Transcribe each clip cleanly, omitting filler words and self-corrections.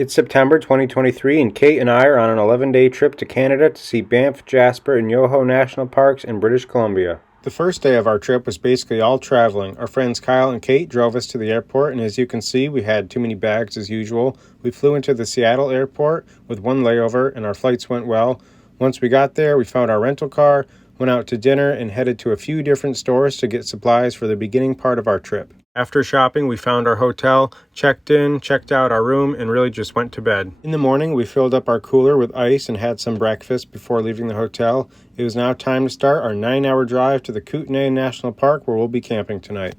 It's September 2023 and Kate and I are on an 11-day trip to Canada to see Banff, Jasper, and Yoho National Parks in British Columbia. The first day of our trip was basically all traveling. Our friends Kyle and Kate drove us to the airport, and as you can see, we had too many bags as usual. We flew into the Seattle airport with one layover, and our flights went well. Once we got there, we found our rental car, went out to dinner, and headed to a few different stores to get supplies for the beginning part of our trip. After shopping, we found our hotel, checked in, checked out our room, and really just went to bed. In the morning, we filled up our cooler with ice and had some breakfast before leaving the hotel. It was now time to start our 9-hour drive to the Kootenay National Park where we'll be camping tonight.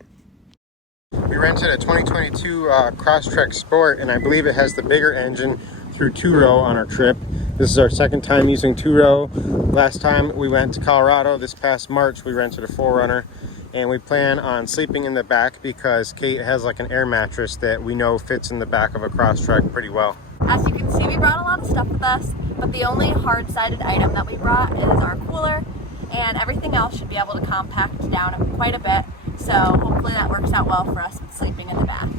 We rented a 2022 Crosstrek Sport, and I believe it has the bigger engine through two-row on our trip. This is our second time using two-row. Last time we went to Colorado this past March, we rented a 4Runner. And we plan on sleeping in the back because Kate has like an air mattress that we know fits in the back of a Crosstrek pretty well. As you can see, we brought a lot of stuff with us, but the only hard-sided item that we brought is our cooler, and everything else should be able to compact down quite a bit. So hopefully that works out well for us with sleeping in the back.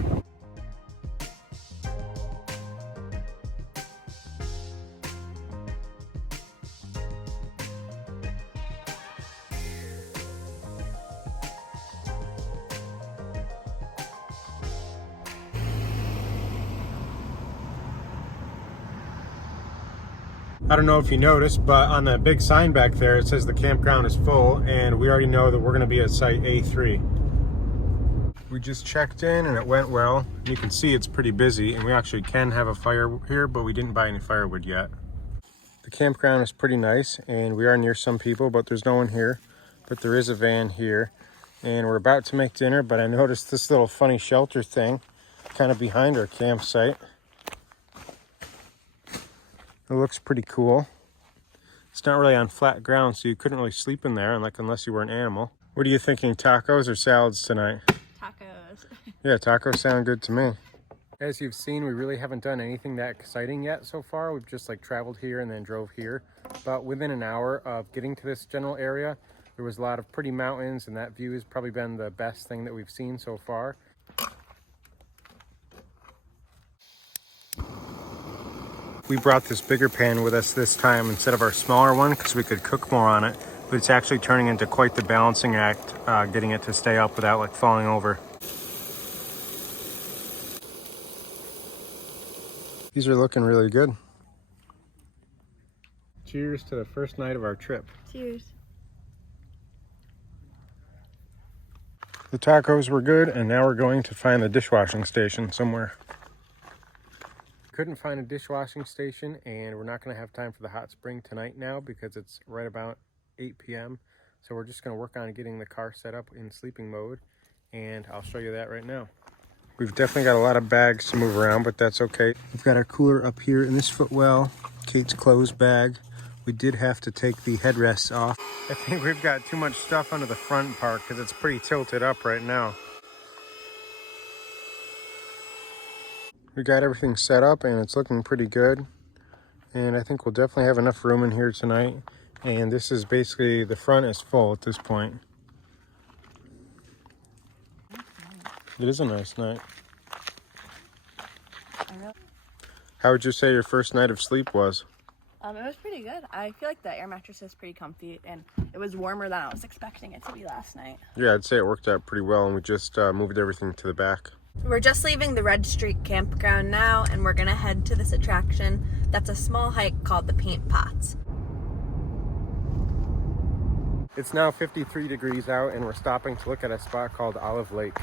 I don't know if you noticed, but on that big sign back there, it says the campground is full, and we already know that we're going to be at site A3. We just checked in and it went well. You can see it's pretty busy, and we actually can have a fire here, but we didn't buy any firewood yet. The campground is pretty nice, and we are near some people, but there's no one here. But there is a van here, and we're about to make dinner, but I noticed this little funny shelter thing kind of behind our campsite. It looks pretty cool. It's not really on flat ground, so you couldn't really sleep in there unless you were an animal. What are you thinking, tacos or salads tonight? Tacos. Yeah, tacos sound good to me. As you've seen, we really haven't done anything that exciting yet so far. We've just traveled here and then drove here. But within an hour of getting to this general area, there was a lot of pretty mountains, and that view has probably been the best thing that we've seen so far. We brought this bigger pan with us this time instead of our smaller one because we could cook more on it, but it's actually turning into quite the balancing act, getting it to stay up without falling over. These are looking really good. Cheers to the first night of our trip. Cheers. The tacos were good, and now we're going to find the dishwashing station somewhere. Couldn't find a dishwashing station, and we're not going to have time for the hot spring tonight now because it's right about 8 p.m. So we're just going to work on getting the car set up in sleeping mode, and I'll show you that right now. We've definitely got a lot of bags to move around, but that's okay. We've got our cooler up here in this footwell, Kate's clothes bag. We did have to take the headrests off. I think we've got too much stuff under the front part because it's pretty tilted up right now. We got everything set up and it's looking pretty good. And I think we'll definitely have enough room in here tonight. And this is basically, the front is full at this point. It is a nice night. How would you say your first night of sleep was? It was pretty good. I feel like the air mattress is pretty comfy, and it was warmer than I was expecting it to be last night. Yeah, I'd say it worked out pretty well, and we just moved everything to the back. We're just leaving the Red Street campground now, and we're gonna head to this attraction that's a small hike called the Paint Pots. It's now 53 degrees out, and we're stopping to look at a spot called Olive Lake.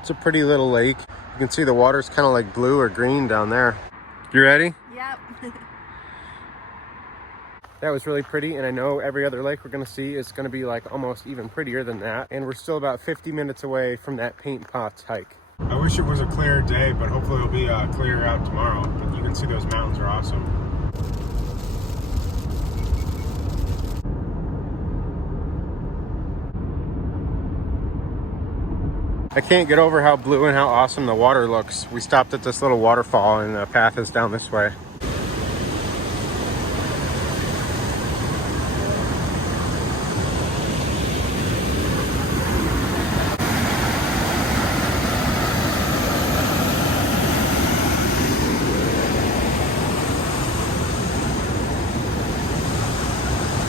It's a pretty little lake. You can see the water's kind of blue or green down there. You ready? Yep. That was really pretty, and I know every other lake we're gonna see is gonna be almost even prettier than that. And we're still about 50 minutes away from that Paint Pots hike. I wish it was a clear day, but hopefully it'll be clear out tomorrow. But you can see those mountains are awesome. I can't get over how blue and how awesome the water looks. We stopped at this little waterfall, and the path is down this way.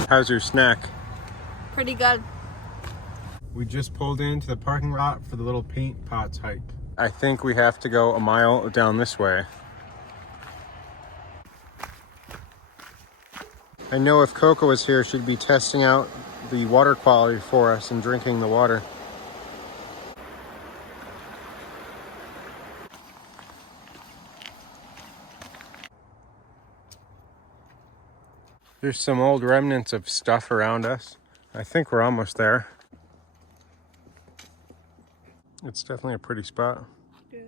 How's your snack? Pretty good. We just pulled into the parking lot for the little paint pots hike. I think we have to go a mile down this way. I know if Coco was here, she'd be testing out the water quality for us and drinking the water. There's some old remnants of stuff around us. I think we're almost there. It's definitely a pretty spot. Do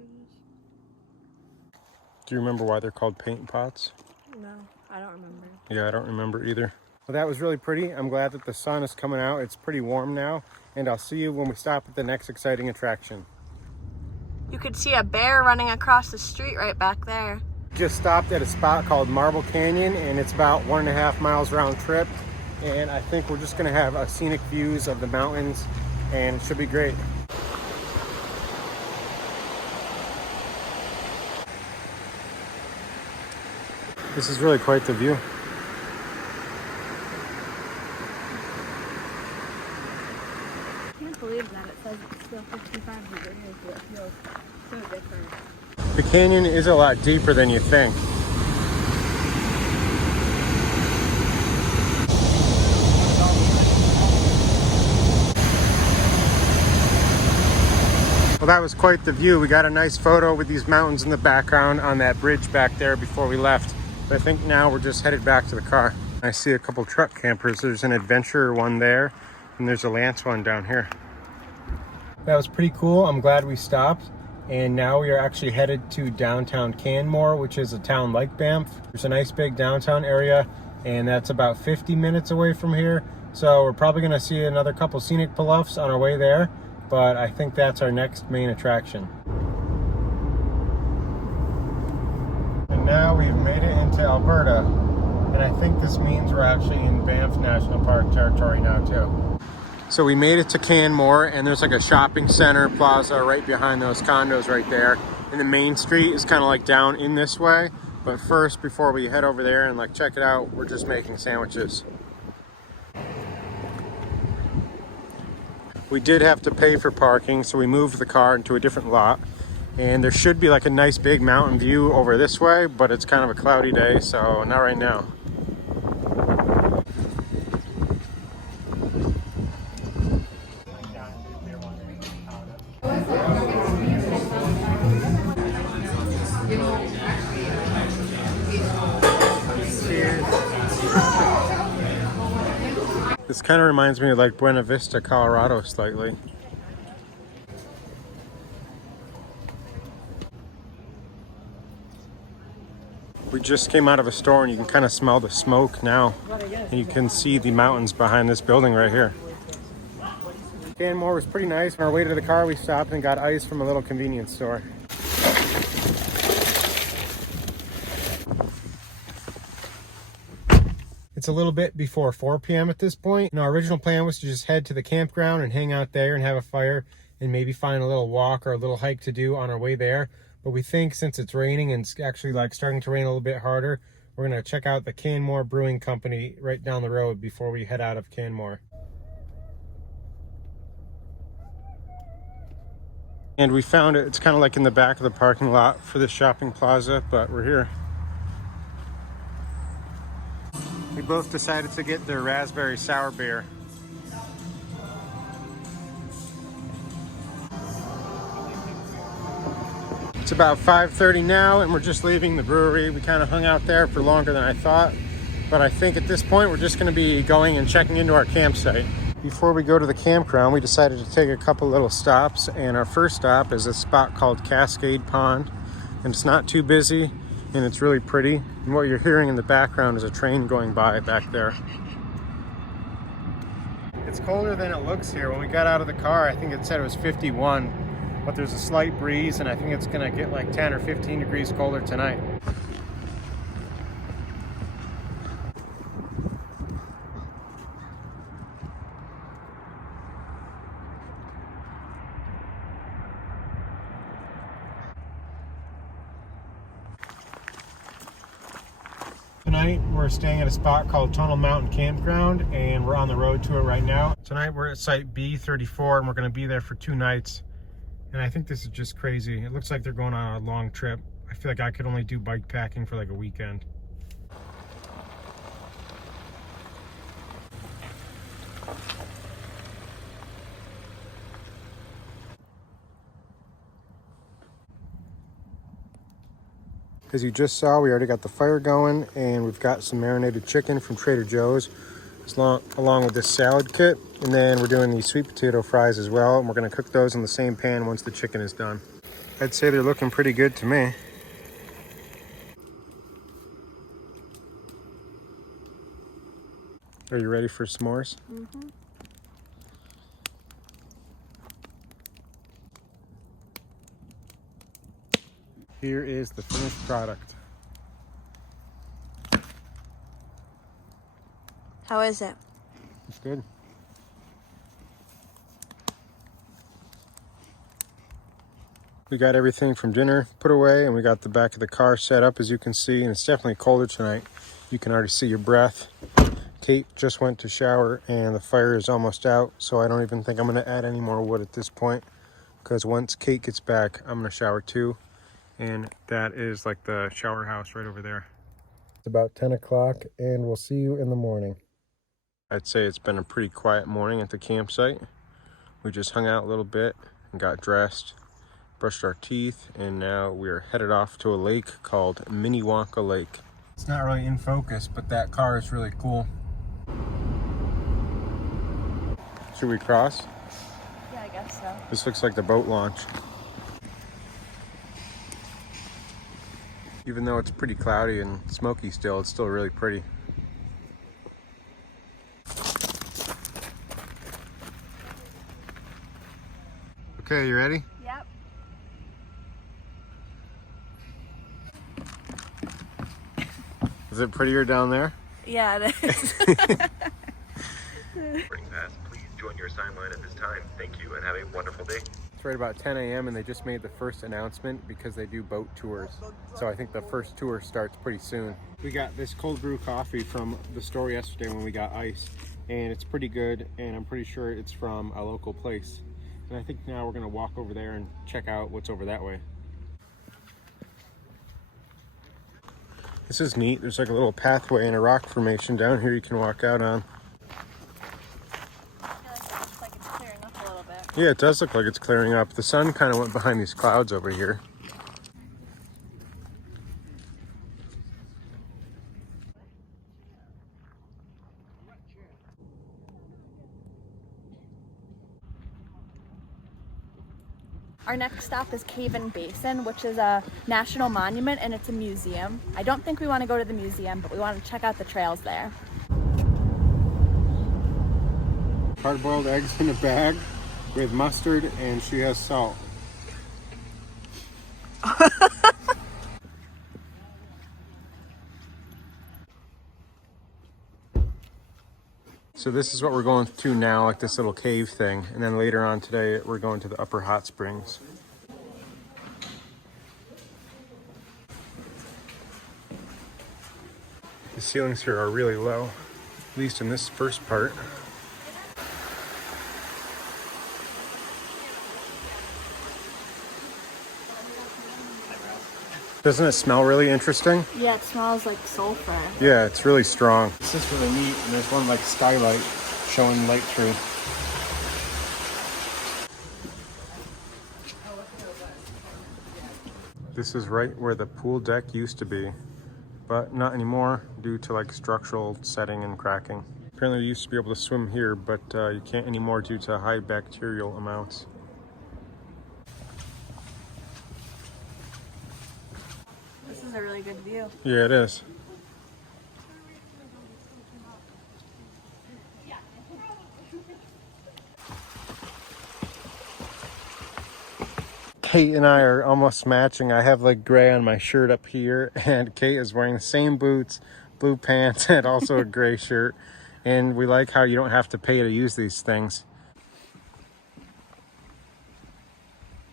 you remember why they're called paint pots? No, I don't remember. Yeah, I don't remember either. Well, that was really pretty. I'm glad that the sun is coming out. It's pretty warm now, and I'll see you when we stop at the next exciting attraction. You could see a bear running across the street right back there. Just stopped at a spot called Marble Canyon, and it's about 1.5 miles round trip, and I think we're just gonna have a scenic views of the mountains, and it should be great. This is really quite the view. I can't believe that it says it's still 55 degrees, but it feels so different. The canyon is a lot deeper than you think. Well, that was quite the view. We got a nice photo with these mountains in the background on that bridge back there before we left. But I think now we're just headed back to the car. I see a couple truck campers. There's an adventurer one there, and there's a Lance one down here. That was pretty cool. I'm glad we stopped. And now we are actually headed to downtown Canmore, which is a town like Banff. There's a nice big downtown area, and that's about 50 minutes away from here. So we're probably gonna see another couple scenic bluffs on our way there, but I think that's our next main attraction. And now we've made it into Alberta, and I think this means we're actually in Banff National Park territory now too. So we made it to Canmore, and there's like a shopping center plaza right behind those condos right there. And the main street is kind of like down in this way. But first, before we head over there and like check it out, we're just making sandwiches. We did have to pay for parking, so we moved the car into a different lot. And there should be like a nice big mountain view over this way, but it's kind of a cloudy day, so not right now. This kind of reminds me of like Buena Vista, Colorado slightly. We just came out of a store and you can kind of smell the smoke now. And you can see the mountains behind this building right here. Canmore was pretty nice. On our way to the car, we stopped and got ice from a little convenience store. It's a little bit before 4 p.m. at this point. And our original plan was to just head to the campground and hang out there and have a fire and maybe find a little walk or a little hike to do on our way there. But we think since it's raining and it's actually like starting to rain a little bit harder, we're gonna check out the Canmore Brewing Company right down the road before we head out of Canmore. And we found it. It's kind of like in the back of the parking lot for the shopping plaza, but we're here. We both decided to get their raspberry sour beer. It's about 5:30 now, and we're just leaving the brewery. We kind of hung out there for longer than I thought, but I think at this point we're just going to be going and checking into our campsite. Before we go to the campground, we decided to take a couple little stops, and our first stop is a spot called Cascade Pond, and it's not too busy. And it's really pretty. And what you're hearing in the background is a train going by back there. It's colder than it looks here. When we got out of the car, I think it said it was 51, but there's a slight breeze, and I think it's gonna get like 10 or 15 degrees colder tonight. tonight we're staying at a spot called Tunnel Mountain Campground, and we're on the road to it right now. Tonight we're at site B34 and we're going to be there for 2 nights. And I think this is just crazy. It looks like they're going on a long trip. I feel like I could only do bike packing for like a weekend. As you just saw, we already got the fire going, and we've got some marinated chicken from Trader Joe's along with this salad kit. And then we're doing these sweet potato fries as well, and we're going to cook those in the same pan once the chicken is done. I'd say they're looking pretty good to me. Are you ready for s'mores? Mm-hmm. Here is the finished product. How is it? It's good. We got everything from dinner put away, and we got the back of the car set up, as you can see, and it's definitely colder tonight. You can already see your breath. Kate just went to shower, and the fire is almost out, so I don't even think I'm going to add any more wood at this point, because once Kate gets back, I'm going to shower too. And that is like the shower house right over there. It's about 10 o'clock, and we'll see you in the morning. I'd say it's been a pretty quiet morning at the campsite. We just hung out a little bit and got dressed, brushed our teeth, and now we're headed off to a lake called Minnewanka Lake. It's not really in focus, but that car is really cool. Should we cross? Yeah, I guess so. This looks like the boat launch. Even though it's pretty cloudy and smoky still, it's still really pretty. Okay, you ready? Yep. Is it prettier down there? Yeah, it is. Please join your sign line at this time. Thank you and have a wonderful day. It's right about 10 a.m. and they just made the first announcement because they do boat tours. So I think the first tour starts pretty soon. We got this cold brew coffee from the store yesterday when we got ice, and it's pretty good, and I'm pretty sure it's from a local place. And I think now we're gonna walk over there and check out what's over that way. This is neat. There's like a little pathway and a rock formation down here you can walk out on. Yeah, it does look like it's clearing up. The sun kind of went behind these clouds over here. Our next stop is Cave and Basin, which is a national monument, and it's a museum. I don't think we want to go to the museum, but we want to check out the trails there. Hard-boiled eggs in a bag with mustard, and she has salt. So this is what we're going to now, like this little cave thing. And then later on today, we're going to the upper hot springs. The ceilings here are really low, at least in this first part. Doesn't it smell really interesting? Yeah, it smells like sulfur. Yeah, it's really strong. This is really neat, and there's one like skylight showing light through. This is right where the pool deck used to be, but not anymore due to like structural setting and cracking. Apparently we used to be able to swim here, but you can't anymore due to high bacterial amounts. This is a really good view. Yeah, it is. Kate and I are almost matching. I have like gray on my shirt up here, and Kate is wearing the same boots, blue pants, and also a gray shirt. And we like how you don't have to pay to use these things.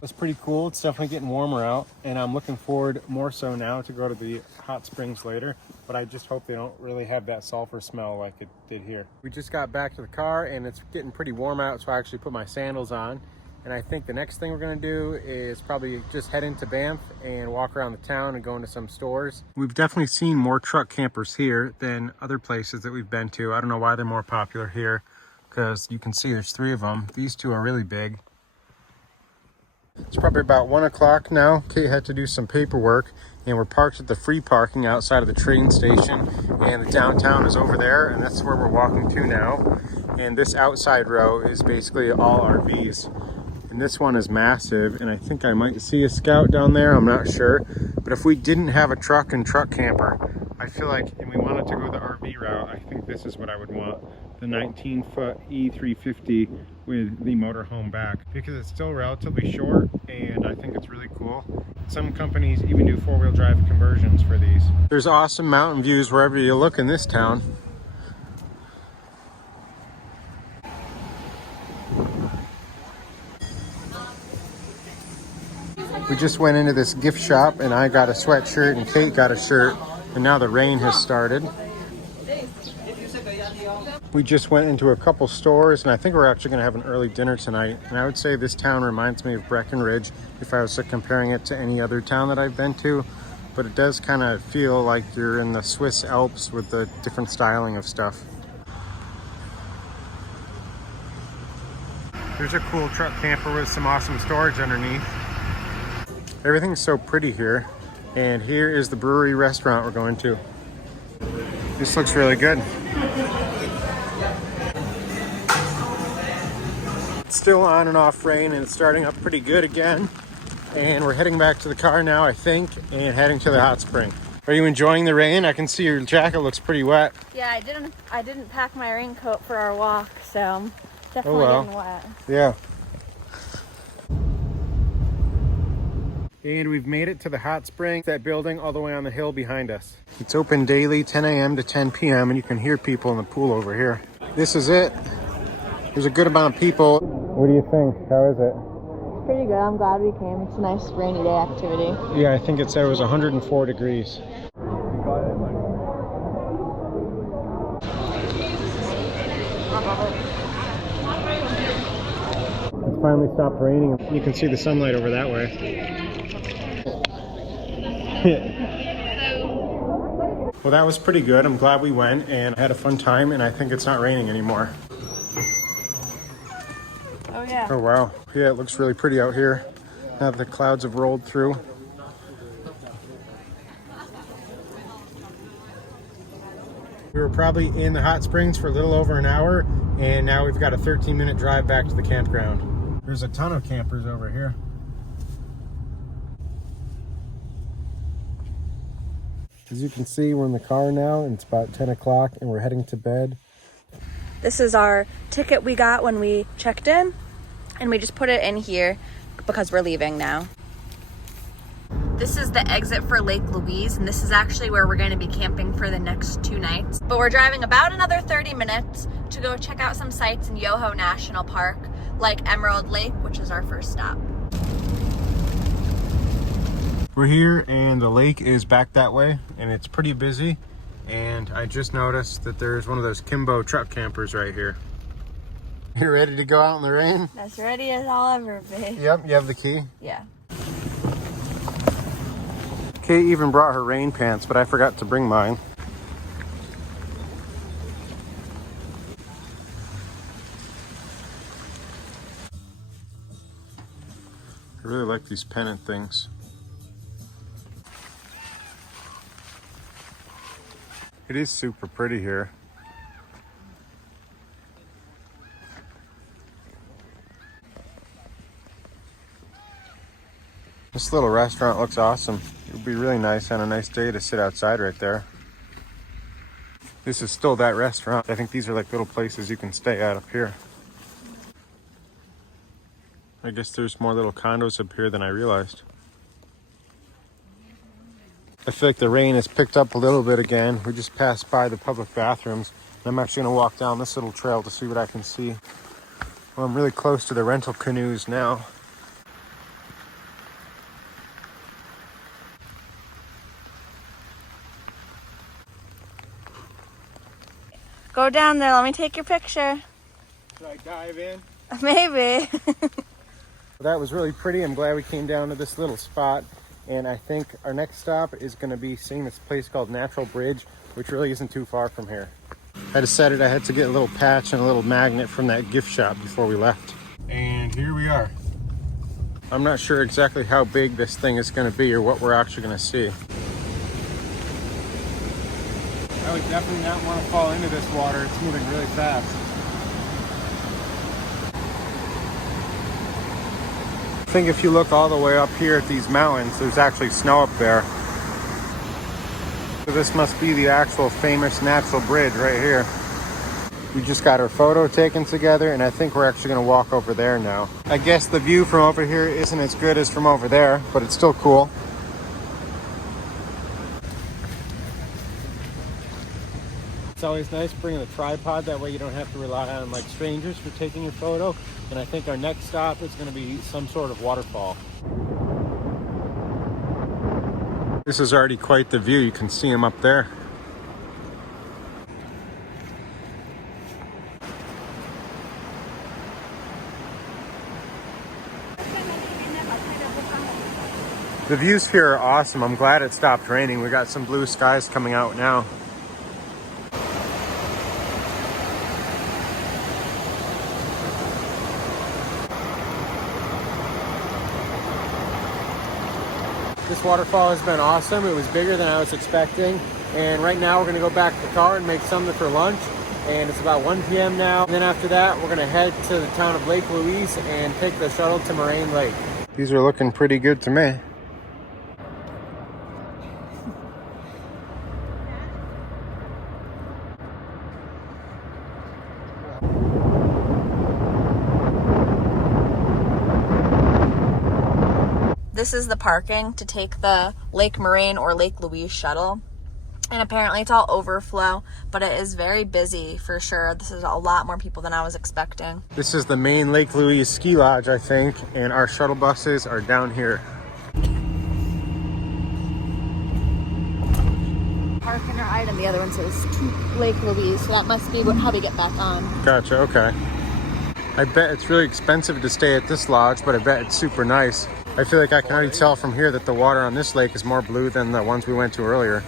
was pretty cool. It's definitely getting warmer out, and I'm looking forward more so now to go to the hot springs later, but I just hope they don't really have that sulfur smell like it did here. We just got back to the car and it's getting pretty warm out, so I actually put my sandals on, and I think the next thing we're gonna do is probably just head into Banff and walk around the town and go into some stores. We've definitely seen more truck campers here than other places that we've been to. I don't know why they're more popular here, because you can see there's 3 of them. These 2 are really big. It's probably about 1 o'clock now. Kate had to do some paperwork, and we're parked at the free parking outside of the train station, and the downtown is over there, and that's where we're walking to now. And this outside row is basically all RVs, and this one is massive, and I think I might see a Scout down there. I'm not sure, but if we didn't have a truck and truck camper, I feel like, and we wanted to go the RV route, I think this is what I would want. The 19-foot E350 with the motorhome back, because it's still relatively short, and I think it's really cool. Some companies even do 4-wheel drive conversions for these. There's awesome mountain views wherever you look in this town. We just went into this gift shop, and I got a sweatshirt and Kate got a shirt, and now the rain has started. We just went into a couple stores, and I think we're actually going to have an early dinner tonight. And I would say this town reminds me of Breckenridge if I was comparing it to any other town that I've been to. But it does kind of feel like you're in the Swiss Alps with the different styling of stuff. There's a cool truck camper with some awesome storage underneath. Everything's so pretty here. And here is the brewery restaurant we're going to. This looks really good. It's still on and off rain, and it's starting up pretty good again. And we're heading back to the car now, I think, and heading to the hot spring. Are you enjoying the rain? I can see your jacket looks pretty wet. Yeah, I didn't pack my raincoat for our walk, so I'm definitely getting wet. Yeah. And we've made it to the hot spring, that building all the way on the hill behind us. It's open daily, 10 a.m. to 10 p.m., and you can hear people in the pool over here. This is it. There's a good amount of people. What do you think? How is it? Pretty good. I'm glad we came. It's a nice rainy day activity. Yeah, I think it said it was 104 degrees. It's finally stopped raining. You can see the sunlight over that way. Well, that was pretty good. I'm glad we went and had a fun time, and I think it's not raining anymore. Oh yeah. Oh wow. Yeah, it looks really pretty out here now that the clouds have rolled through. We were probably in the hot springs for a little over an hour, and now we've got a 13-minute drive back to the campground. There's a ton of campers over here. As you can see, we're in the car now, and it's about 10 o'clock, and we're heading to bed. This is our ticket we got when we checked in, and we just put it in here because we're leaving now. This is the exit for Lake Louise, and this is actually where we're going to be camping for the next 2 nights. But we're driving about another 30 minutes to go check out some sites in Yoho National Park, like Emerald Lake, which is our first stop. We're here, and the lake is back that way, and it's pretty busy. And I just noticed that there's one of those Kimbo truck campers right here. You ready to go out in the rain? As ready as I'll ever be. Yep, you have the key? Yeah. Kate even brought her rain pants, but I forgot to bring mine. I really like these pennant things. It is super pretty here. This little restaurant looks awesome. It would be really nice on a nice day to sit outside right there. This is still that restaurant. I think these are like little places you can stay at up here. I guess there's more little condos up here than I realized. I feel like the rain has picked up a little bit again. We just passed by the public bathrooms. I'm actually gonna walk down this little trail to see what I can see. Well, I'm really close to the rental canoes now. Go down there. Let me take your picture. Should I dive in? Maybe. That was really pretty. I'm glad we came down to this little spot. And I think our next stop is going to be seeing this place called Natural Bridge, which really isn't too far from here. I decided I had to get a little patch and a little magnet from that gift shop before we left. And here we are. I'm not sure exactly how big this thing is going to be or what we're actually going to see. I would definitely not want to fall into this water. It's moving really fast. I think if you look all the way up here at these mountains, there's actually snow up there. So this must be the actual famous natural bridge right here. We just got our photo taken together, and I think we're actually going to walk over there now. I guess the view from over here isn't as good as from over there, but it's still cool. It's always nice bringing the tripod, that way you don't have to rely on like strangers for taking your photo. And I think our next stop is going to be some sort of waterfall. This is already quite the view. You can see them up there. The views here are awesome. I'm glad it stopped raining. We got some blue skies coming out now. This waterfall has been awesome. It was bigger than I was expecting. And right now we're going to go back to the car and make something for lunch. And it's about 1 p.m. now. And then after that, we're going to head to the town of Lake Louise and take the shuttle to Moraine Lake. These are looking pretty good to me. This is the parking to take the Lake Moraine or Lake Louise shuttle. And apparently it's all overflow, but it is very busy for sure. This is a lot more people than I was expecting. This is the main Lake Louise ski lodge, I think, and our shuttle buses are down here. Park in our item, the other one says to Lake Louise, so that must be how we get back on. Gotcha, okay. I bet it's really expensive to stay at this lodge, but I bet it's super nice. I feel like I can already tell from here that the water on this lake is more blue than the ones we went to earlier.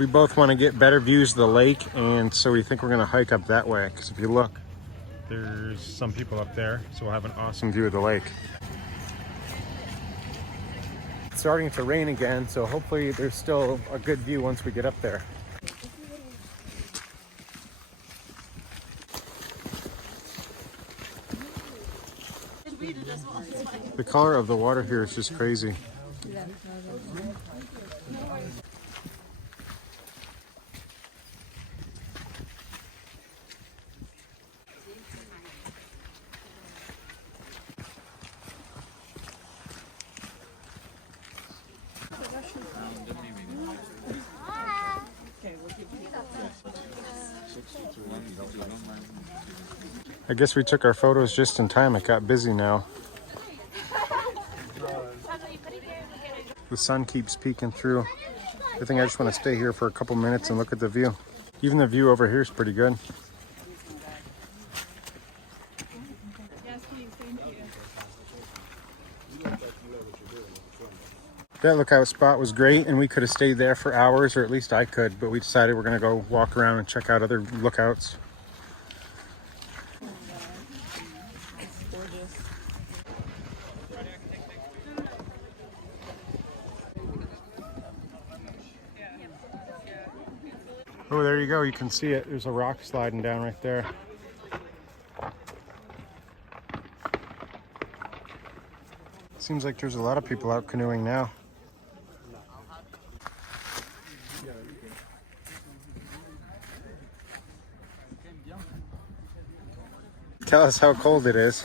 We both want to get better views of the lake, and so we think we're going to hike up that way, because if you look, there's some people up there, so we'll have an awesome view of the lake. It's starting to rain again, so hopefully there's still a good view once we get up there. The color of the water here is just crazy. I guess we took our photos just in time. It got busy now. The sun keeps peeking through. I think I just want to stay here for a couple minutes and look at the view. Even the view over here is pretty good. That lookout spot was great, and we could have stayed there for hours, or at least I could, but we decided we're going to go walk around and check out other lookouts. Oh, there you go. You can see it. There's a rock sliding down right there. Seems like there's a lot of people out canoeing now. Tell us how cold it is.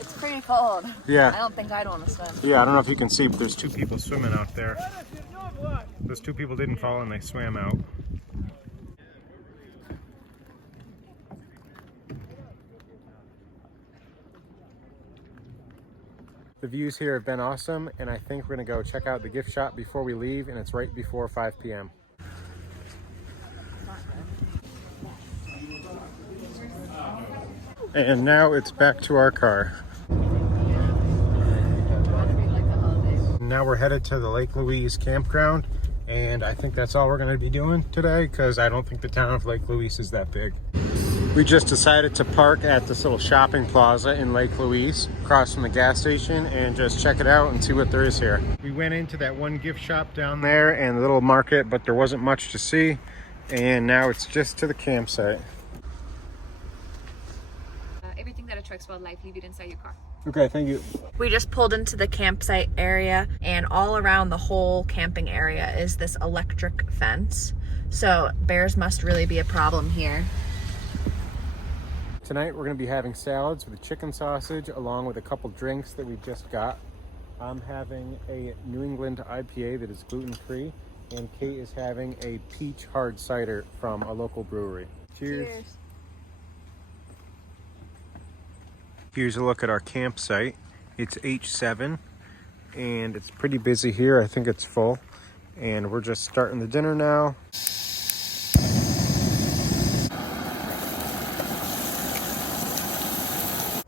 It's pretty cold. Yeah. I don't think I'd want to swim. Yeah, I don't know if you can see, but there's two people swimming out there. Those two people didn't fall and they swam out. The views here have been awesome, and I think we're gonna go check out the gift shop before we leave, and it's right before 5 p.m. And now it's back to our car. Now we're headed to the Lake Louise campground, and I think that's all we're going to be doing today because I don't think the town of Lake Louise is that big. We just decided to park at this little shopping plaza in Lake Louise across from the gas station and just check it out and see what there is here. We went into that one gift shop down there and the little market, but there wasn't much to see, and now it's just to the campsite. Everything that attracts wildlife, leave it inside your car. Okay, thank you. We just pulled into the campsite area, and all around the whole camping area is this electric fence. So bears must really be a problem here. Tonight we're going to be having salads with a chicken sausage along with a couple drinks that we just got. I'm having a New England IPA that is gluten-free, and Kate is having a peach hard cider from a local brewery. Cheers. Here's a look at our campsite. It's H7 and it's pretty busy here. I think it's full, and we're just starting the dinner now.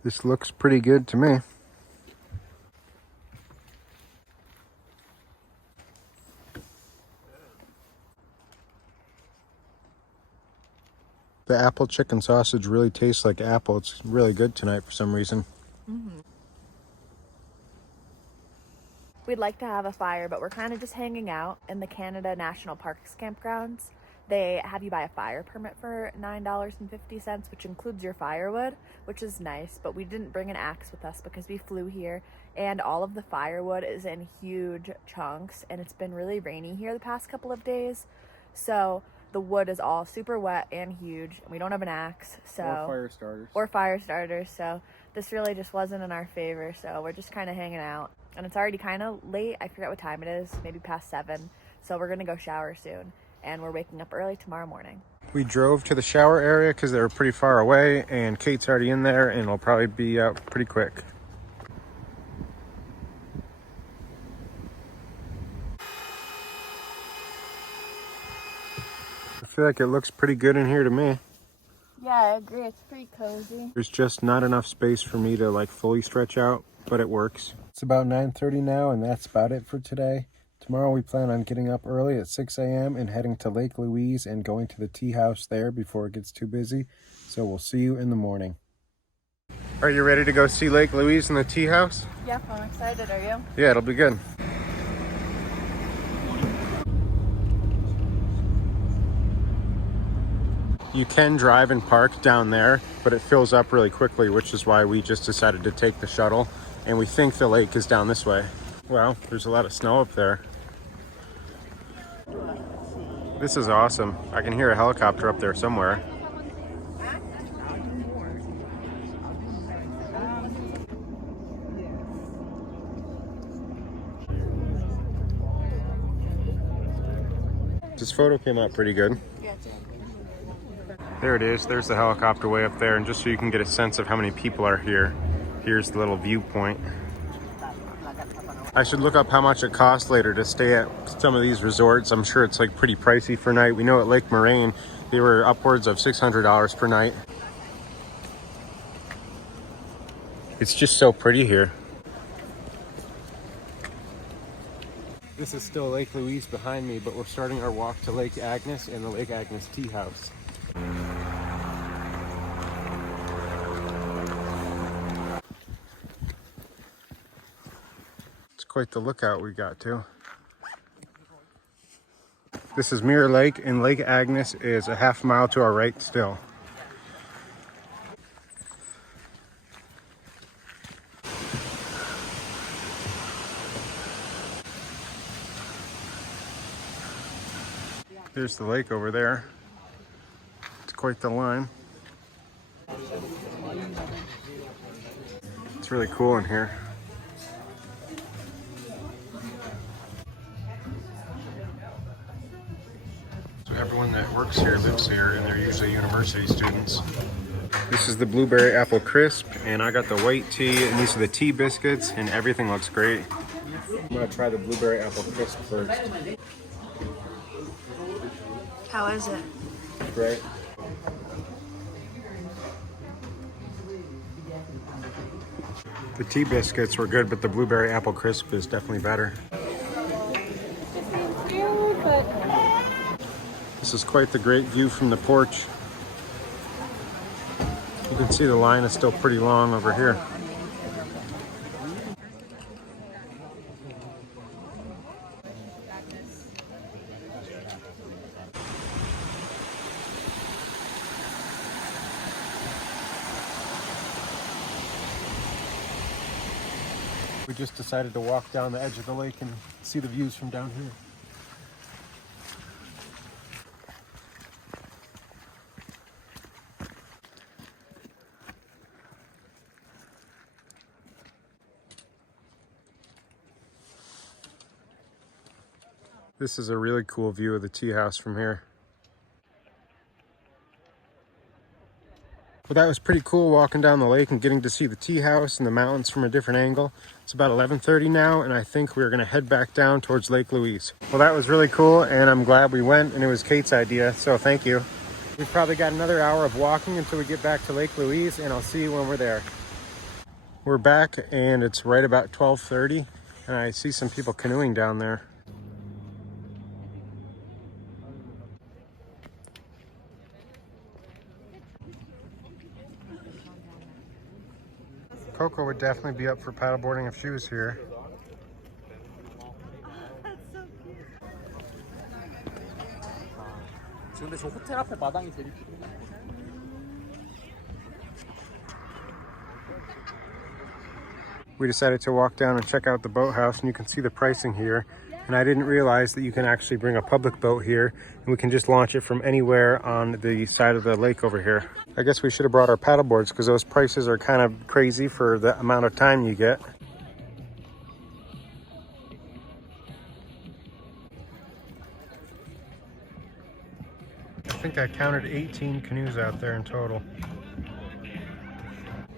This looks pretty good to me. The apple chicken sausage really tastes like apple. It's really good tonight for some reason. We'd like to have a fire, but we're kind of just hanging out in the Canada National Parks campgrounds. They have you buy a fire permit for $9.50, which includes your firewood, which is nice, but we didn't bring an axe with us because we flew here, and all of the firewood is in huge chunks, and it's been really rainy here the past couple of days, so the wood is all super wet and huge, and we don't have an axe, so or fire starters, so this really just wasn't in our favor, so we're just kind of hanging out. And it's already kind of late. I forget what time it is, maybe past 7, so we're gonna go shower soon, and we're waking up early tomorrow morning. We drove to the shower area because they were pretty far away, and Kate's already in there and it'll probably be out pretty quick. I feel like it looks pretty good in here to me. Yeah, I agree. It's pretty cozy. There's just not enough space for me to like fully stretch out, but it works. It's about 9:30 now, and that's about it for today. Tomorrow we plan on getting up early at 6 a.m. and heading to Lake Louise and going to the tea house there before it gets too busy. So we'll see you in the morning. Are you ready to go see Lake Louise and the tea house? Yep, I'm excited. Are you? Yeah, it'll be good. You can drive and park down there, but it fills up really quickly, which is why we just decided to take the shuttle, and we think the lake is down this way. Well, there's a lot of snow up there. This is awesome. I can hear a helicopter up there somewhere. This photo came out pretty good. There it is. There's the helicopter way up there, and just so you can get a sense of how many people are here, here's the little viewpoint. I should look up how much it costs later to stay at some of these resorts. I'm sure it's like pretty pricey for night. We know at Lake Moraine, they were upwards of $600 per night. It's just so pretty here. This is still Lake Louise behind me, but we're starting our walk to Lake Agnes and the Lake Agnes Tea House. It's quite the lookout we got too. This is Mirror Lake, and Lake Agnes is a half mile to our right still. There's the lake over there. It's quite the line. It's really cool in here. So everyone that works here lives here, and they're usually university students. This is the blueberry apple crisp, and I got the white tea, and these are the tea biscuits, and everything looks great. I'm gonna try the blueberry apple crisp first. How is it? Great. The tea biscuits were good, but the blueberry apple crisp is definitely better. This is quite the great view from the porch. You can see the line is still pretty long over here. We just decided to walk down the edge of the lake and see the views from down here. This is a really cool view of the tea house from here. Well, that was pretty cool walking down the lake and getting to see the tea house and the mountains from a different angle. It's about 11:30 now, and I think we're gonna head back down towards Lake Louise. Well, that was really cool, and I'm glad we went, and it was Kate's idea, so thank you. We've probably got another hour of walking until we get back to Lake Louise, and I'll see you when we're there. We're back, and it's right about 12:30, and I see some people canoeing down there. Coco would definitely be up for paddleboarding if she was here. 근데 저 호텔 앞에 마당이 제일 We decided to walk down and check out the boathouse, and you can see the pricing here. And I didn't realize that you can actually bring a public boat here, and we can just launch it from anywhere on the side of the lake over here. I guess we should have brought our paddle boards because those prices are kind of crazy for the amount of time you get. I think I counted 18 canoes out there in total.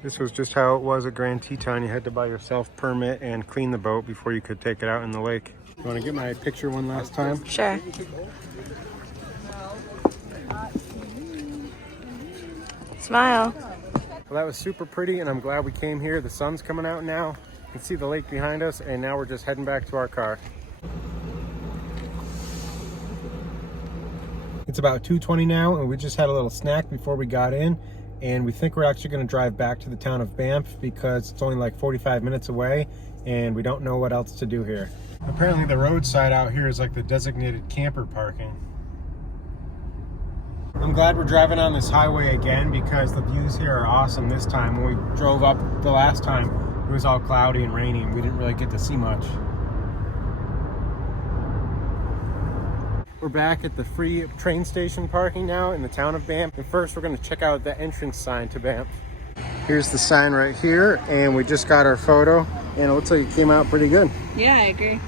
This was just how it was at Grand Teton. You had to buy your self-permit and clean the boat before you could take it out in the lake. You want to get my picture one last time? Sure. Smile. Well, that was super pretty, and I'm glad we came here. The sun's coming out now. You can see the lake behind us, and now we're just heading back to our car. It's about 2:20 now, and we just had a little snack before we got in, and we think we're actually going to drive back to the town of Banff because it's only like 45 minutes away, and we don't know what else to do here. Apparently the roadside out here is like the designated camper parking. I'm glad we're driving on this highway again because the views here are awesome this time. When we drove up the last time, it was all cloudy and rainy, and we didn't really get to see much. We're back at the free train station parking now in the town of Banff. And first we're going to check out the entrance sign to Banff. Here's the sign right here, and we just got our photo, and it looks like it came out pretty good. Yeah, I agree.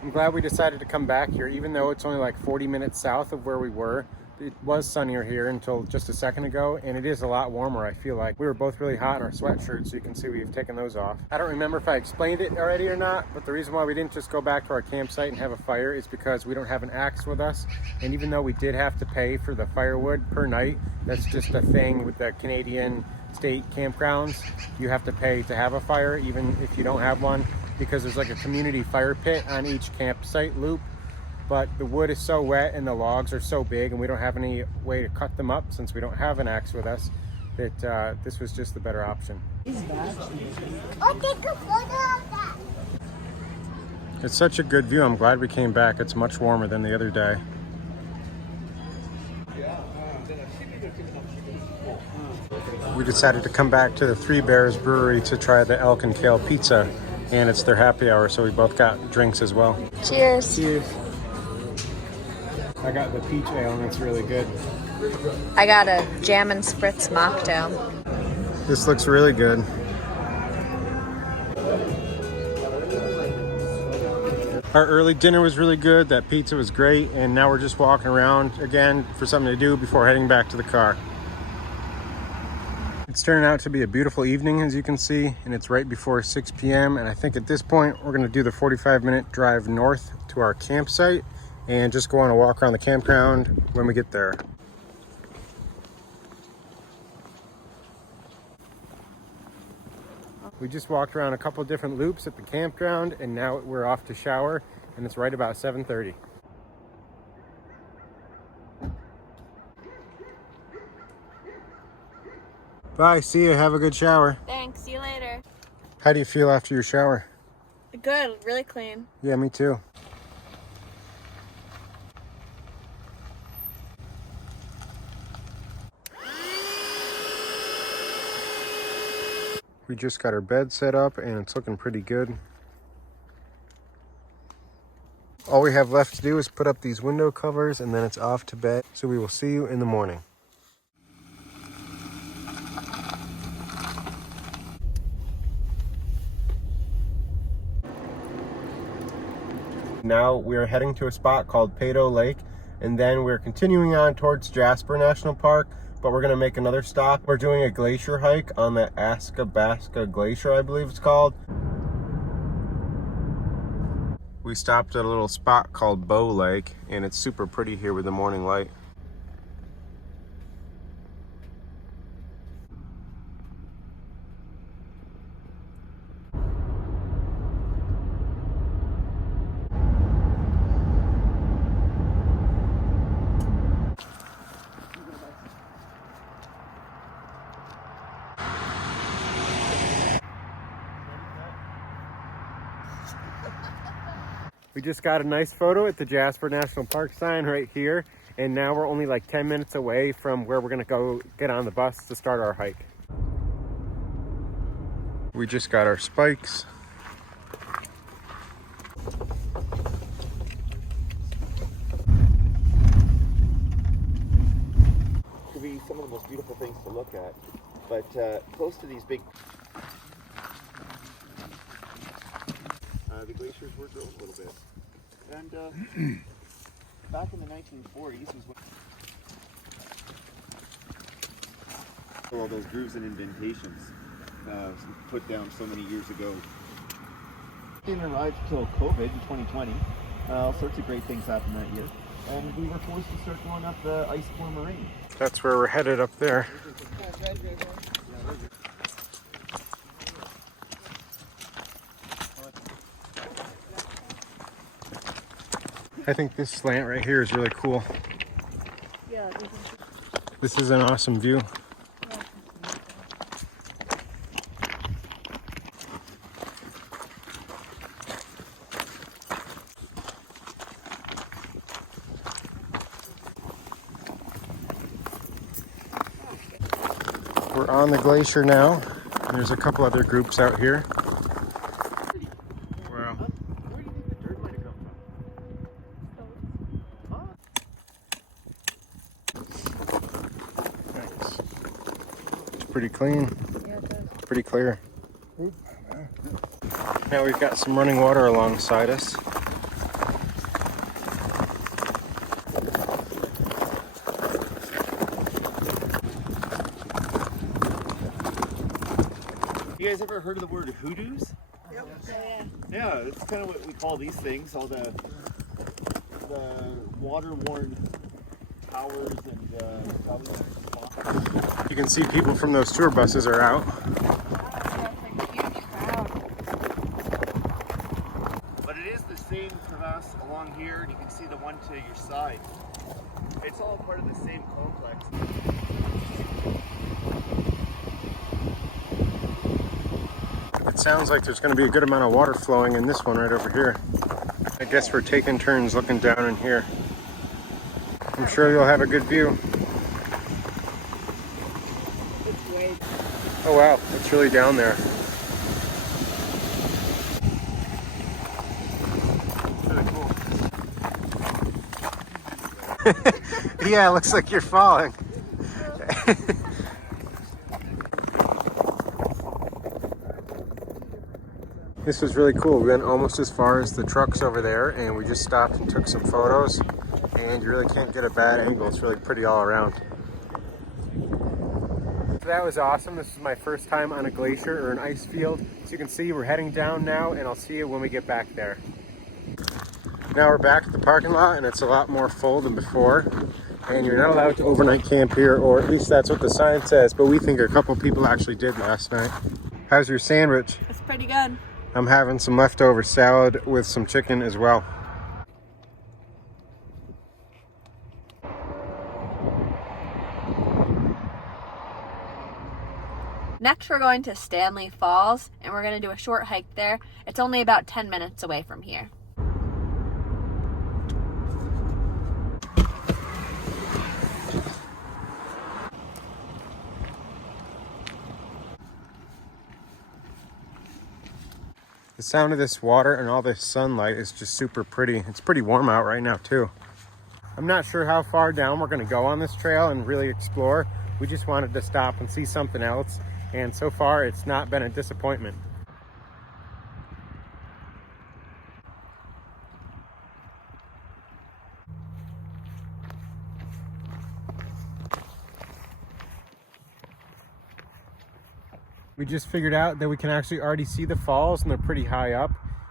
I'm glad we decided to come back here, even though it's only like 40 minutes south of where we were. It was sunnier here until just a second ago, and it is a lot warmer. I feel like we were both really hot in our sweatshirts, so you can see we've taken those off. I don't remember if I explained it already or not, but the reason why we didn't just go back to our campsite and have a fire is because we don't have an axe with us. And even though we did have to pay for the firewood per night, that's just a thing with the Canadian state campgrounds. You have to pay to have a fire, even if you don't have one, because there's like a community fire pit on each campsite loop. But the wood is so wet and the logs are so big, and we don't have any way to cut them up since we don't have an axe with us, that this was just the better option. Oh, take a photo of that. It's such a good view. I'm glad we came back. It's much warmer than the other day. We decided to come back to the Three Bears Brewery to try the elk and kale pizza, and it's their happy hour, so we both got drinks as well. Cheers. Cheers. I got the peach ale, and it's really good. I got a jam and spritz mocktail. This looks really good. Our early dinner was really good. That pizza was great, and now we're just walking around again for something to do before heading back to the car. It's turning out to be a beautiful evening, as you can see, and it's right before 6 p.m. And I think at this point, we're gonna do the 45-minute drive north to our campsite and just go on a walk around the campground when we get there. We just walked around a couple different loops at the campground, and now we're off to shower, and it's right about 7:30. Bye, see you, have a good shower. Thanks, see you later. How do you feel after your shower? Good, really clean. Yeah, me too. We just got our bed set up and it's looking pretty good. All we have left to do is put up these window covers and then it's off to bed. So we will see you in the morning. Now we're heading to a spot called Pado Lake, and then we're continuing on towards Jasper National Park, but we're gonna make another stop. We're doing a glacier hike on the Athabasca Glacier, I believe it's called. We stopped at a little spot called Bow Lake, and it's super pretty here with the morning light. We just got a nice photo at the Jasper National Park sign right here, and now we're only like 10 minutes away from where we're gonna go get on the bus to start our hike. We just got our spikes. Could be some of the most beautiful things to look at, but close to these big the glaciers were growing a little bit, and back in the 1940s was when all those grooves and indentations put down so many years ago. Didn't arrive till COVID in 2020. All sorts of great things happened that year, and we were forced to start going up the ice core moraine. That's where we're headed, up there. I think this slant right here is really cool. Yeah, this is an awesome view. We're on the glacier now. There's a couple other groups out here. Wow. Where do you think the dirt might have come from? Nice. It's pretty clean. Pretty clear. Now we've got some running water alongside us. You guys ever heard of the word hoodoos? Yep. Yeah. Yeah, it's kind of what we call these things, all the water-worn towers and You can see people from those tour buses are out. But it is the same crevasse along here, and you can see the one to your side. It's all part of the same complex. It sounds like there's going to be a good amount of water flowing in this one right over here. I guess we're taking turns looking down in here. I'm sure you'll have a good view. Oh wow, it's really down there. Really cool. Yeah, it looks like you're falling. This was really cool. We went almost as far as the trucks over there, and we just stopped and took some photos, and you really can't get a bad angle. It's really pretty all around. So that was awesome. This is my first time on a glacier or an ice field. So you can see we're heading down now, and I'll see you when we get back there. Now we're back at the parking lot, and it's a lot more full than before. And you're not allowed to overnight camp here, or at least that's what the sign says, but we think a couple people actually did last night. How's your sandwich? It's pretty good. I'm having some leftover salad with some chicken as well. Next, we're going to Stanley Falls, and we're going to do a short hike there. It's only about 10 minutes away from here. The sound of this water and all this sunlight is just super pretty. It's pretty warm out right now too. I'm not sure how far down we're going to go on this trail and really explore. We just wanted to stop and see something else, and so far it's not been a disappointment. We just figured out that we can actually already see the falls, and they're pretty high up.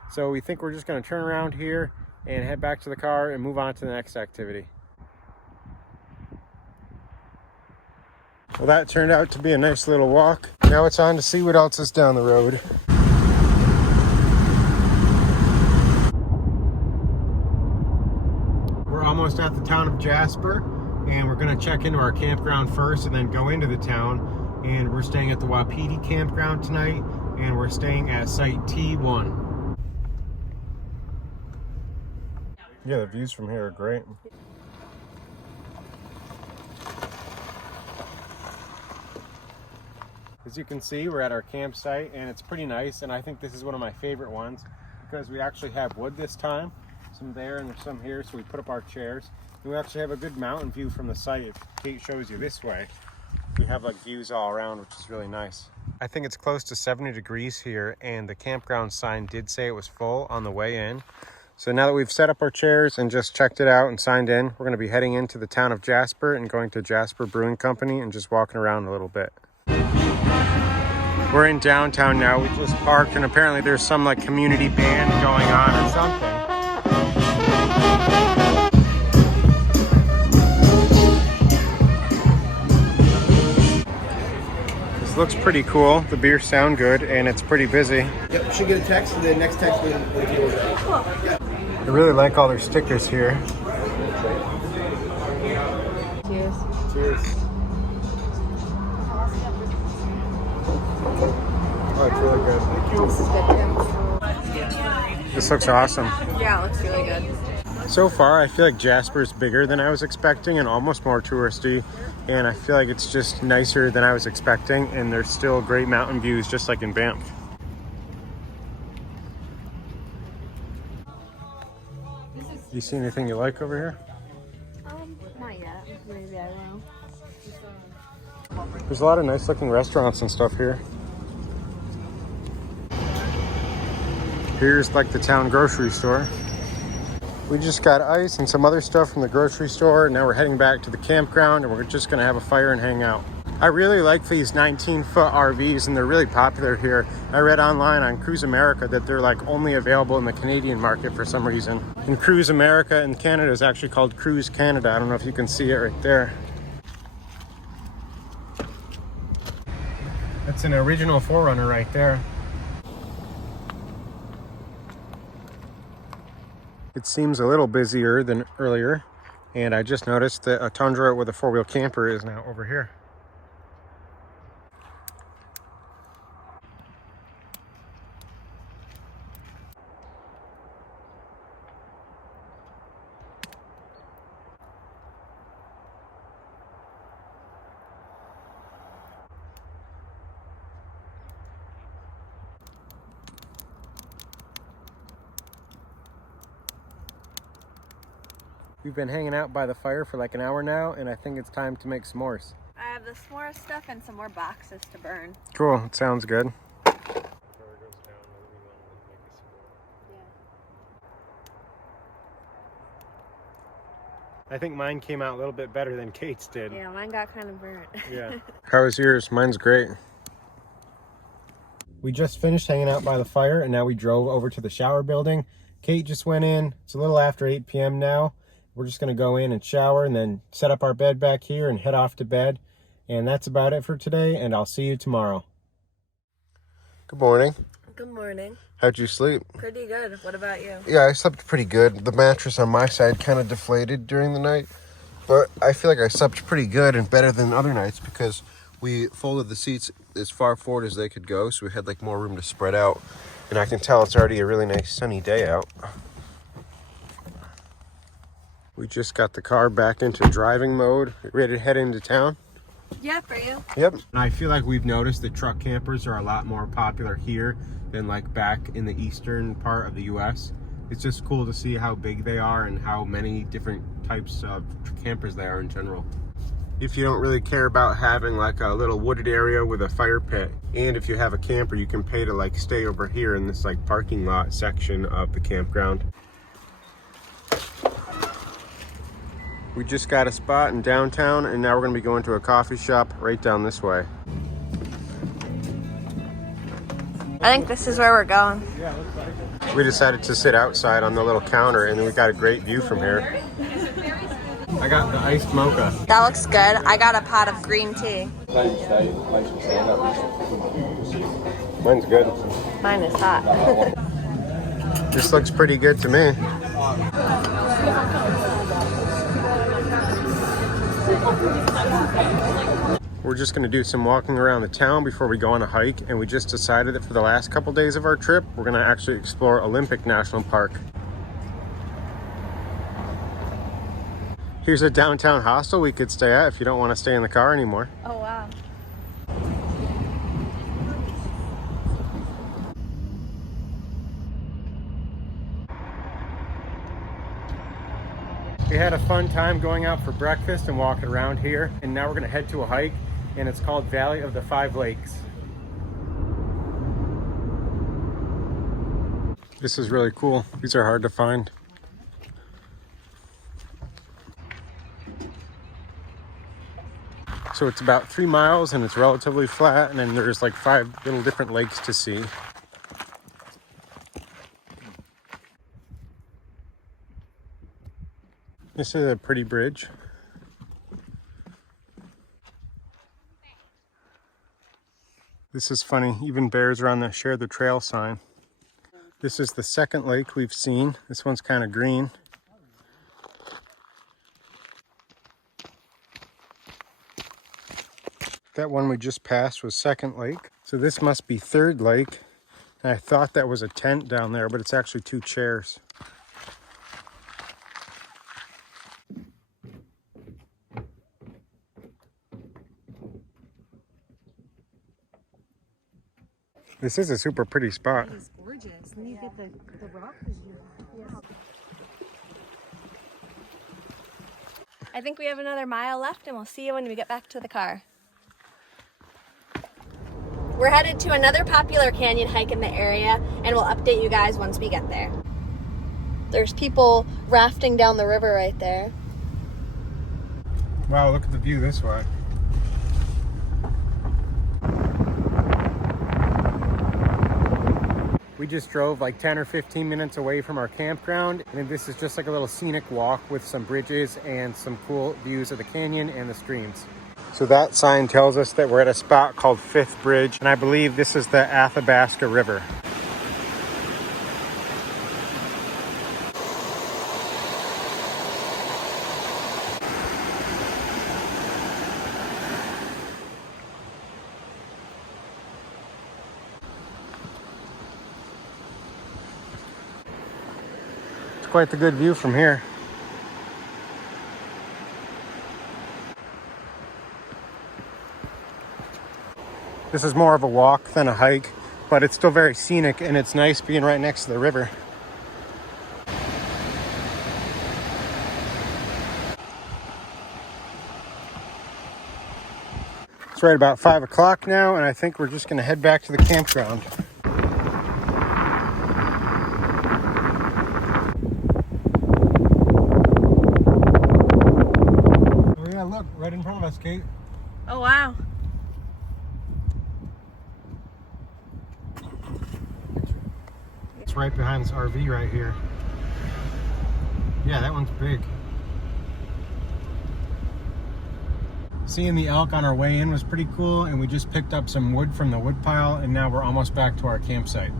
So we think we're just going to turn around here and head back to the car and move on to the next activity. Well, that turned out to be a nice little walk. Now it's on to see what else is down the road. We're almost at the town of Jasper, and we're going to check into our campground first and then go into the town. And we're staying at the Wapiti campground tonight, and we're staying at site T1. Yeah, the views from here are great. As you can see, we're at our campsite, and it's pretty nice, and I think this is one of my favorite ones because we actually have wood this time. Some there and there's some here, so we put up our chairs. And we actually have a good mountain view from the site. If Kate shows you this way, we have like views all around, which is really nice. I think it's close to 70 degrees here, and the campground sign did say it was full on the way in. So now that we've set up our chairs and just checked it out and signed in, we're going to be heading into the town of Jasper and going to Jasper Brewing Company and just walking around a little bit. We're in downtown now. We just parked, and apparently there's some like community band going on or something. This looks pretty cool. The beers sound good, and it's pretty busy. Yep, you should get a text, and the next text will be ordered. I really like all their stickers here. Cheers. Cheers. Oh, it's really good. This is good too. This looks awesome. Yeah, it looks really good. So far, I feel like Jasper is bigger than I was expecting and almost more touristy. And I feel like it's just nicer than I was expecting. And there's still great mountain views, just like in Banff. You see anything you like over here? Not yet. Maybe I will. There's a lot of nice looking restaurants and stuff here. Here's like the town grocery store. We just got ice and some other stuff from the grocery store. Now we're heading back to the campground, and we're just gonna have a fire and hang out. I really like these 19-foot RVs, and they're really popular here. I read online on Cruise America that they're like only available in the Canadian market for some reason. And Cruise America in Canada is actually called Cruise Canada. I don't know if you can see it right there. That's an original 4Runner right there. It seems a little busier than earlier, and I just noticed that a Tundra with a 4-wheel camper is now over here. We've been hanging out by the fire for like an hour now, and I think it's time to make s'mores. I have the s'more stuff and some more boxes to burn. Cool, it sounds good. I think mine came out a little bit better than Kate's did. Yeah, mine got kind of burnt. Yeah. How was yours? Mine's great. We just finished hanging out by the fire and now we drove over to the shower building. Kate just went in. It's a little after 8 p.m. now. We're just going to go in and shower and then set up our bed back here and head off to bed. And that's about it for today, and I'll see you tomorrow. Good morning. Good morning. How'd you sleep? Pretty good. What about you? Yeah, I slept pretty good. The mattress on my side kind of deflated during the night, but I feel like I slept pretty good and better than other nights because we folded the seats as far forward as they could go, so we had like more room to spread out. And I can tell it's already a really nice sunny day out. We just got the car back into driving mode. Ready to head into town? Yeah, for you. Yep. And I feel like we've noticed that truck campers are a lot more popular here than like back in the eastern part of the US. It's just cool to see how big they are and how many different types of campers there are in general. If you don't really care about having like a little wooded area with a fire pit, and if you have a camper, you can pay to like stay over here in this like parking lot section of the campground. We just got a spot in downtown and now we're going to be going to a coffee shop right down this way. I think this is where we're going. We decided to sit outside on the little counter and we got a great view from here. I got the iced mocha. That looks good. I got a pot of green tea. Mine's good. Mine is hot. This looks pretty good to me. We're just going to do some walking around the town before we go on a hike, and we just decided that for the last couple days of our trip, we're going to actually explore Olympic National Park. Here's a downtown hostel we could stay at if you don't want to stay in the car anymore. Oh, wow. We had a fun time going out for breakfast and walking around here, and now we're going to head to a hike, and it's called Valley of the Five Lakes. This is really cool. These are hard to find. So it's about 3 miles and it's relatively flat, and then there's like 5 little different lakes to see. This is a pretty bridge. This is funny, even bears are on the share the trail sign. This is the second lake we've seen. This one's kind of green. That one we just passed was Second Lake. So this must be Third Lake. And I thought that was a tent down there, but it's actually 2 chairs. This is a super pretty spot. It's gorgeous. And you get the rock. I think we have another mile left and we'll see you when we get back to the car. We're headed to another popular canyon hike in the area and we'll update you guys once we get there. There's people rafting down the river right there. Wow, look at the view this way. We just drove like 10 or 15 minutes away from our campground, and this is just like a little scenic walk with some bridges and some cool views of the canyon and the streams. So that sign tells us that we're at a spot called Fifth Bridge, and I believe this is the Athabasca River. Quite the good view from here. This is more of a walk than a hike, but it's still very scenic and it's nice being right next to the river. It's right about 5 o'clock now, and I think we're just gonna head back to the campground. Kate? Oh, wow. It's right behind this RV right here. Yeah, that one's big. Seeing the elk on our way in was pretty cool, and we just picked up some wood from the wood pile, and now we're almost back to our campsite.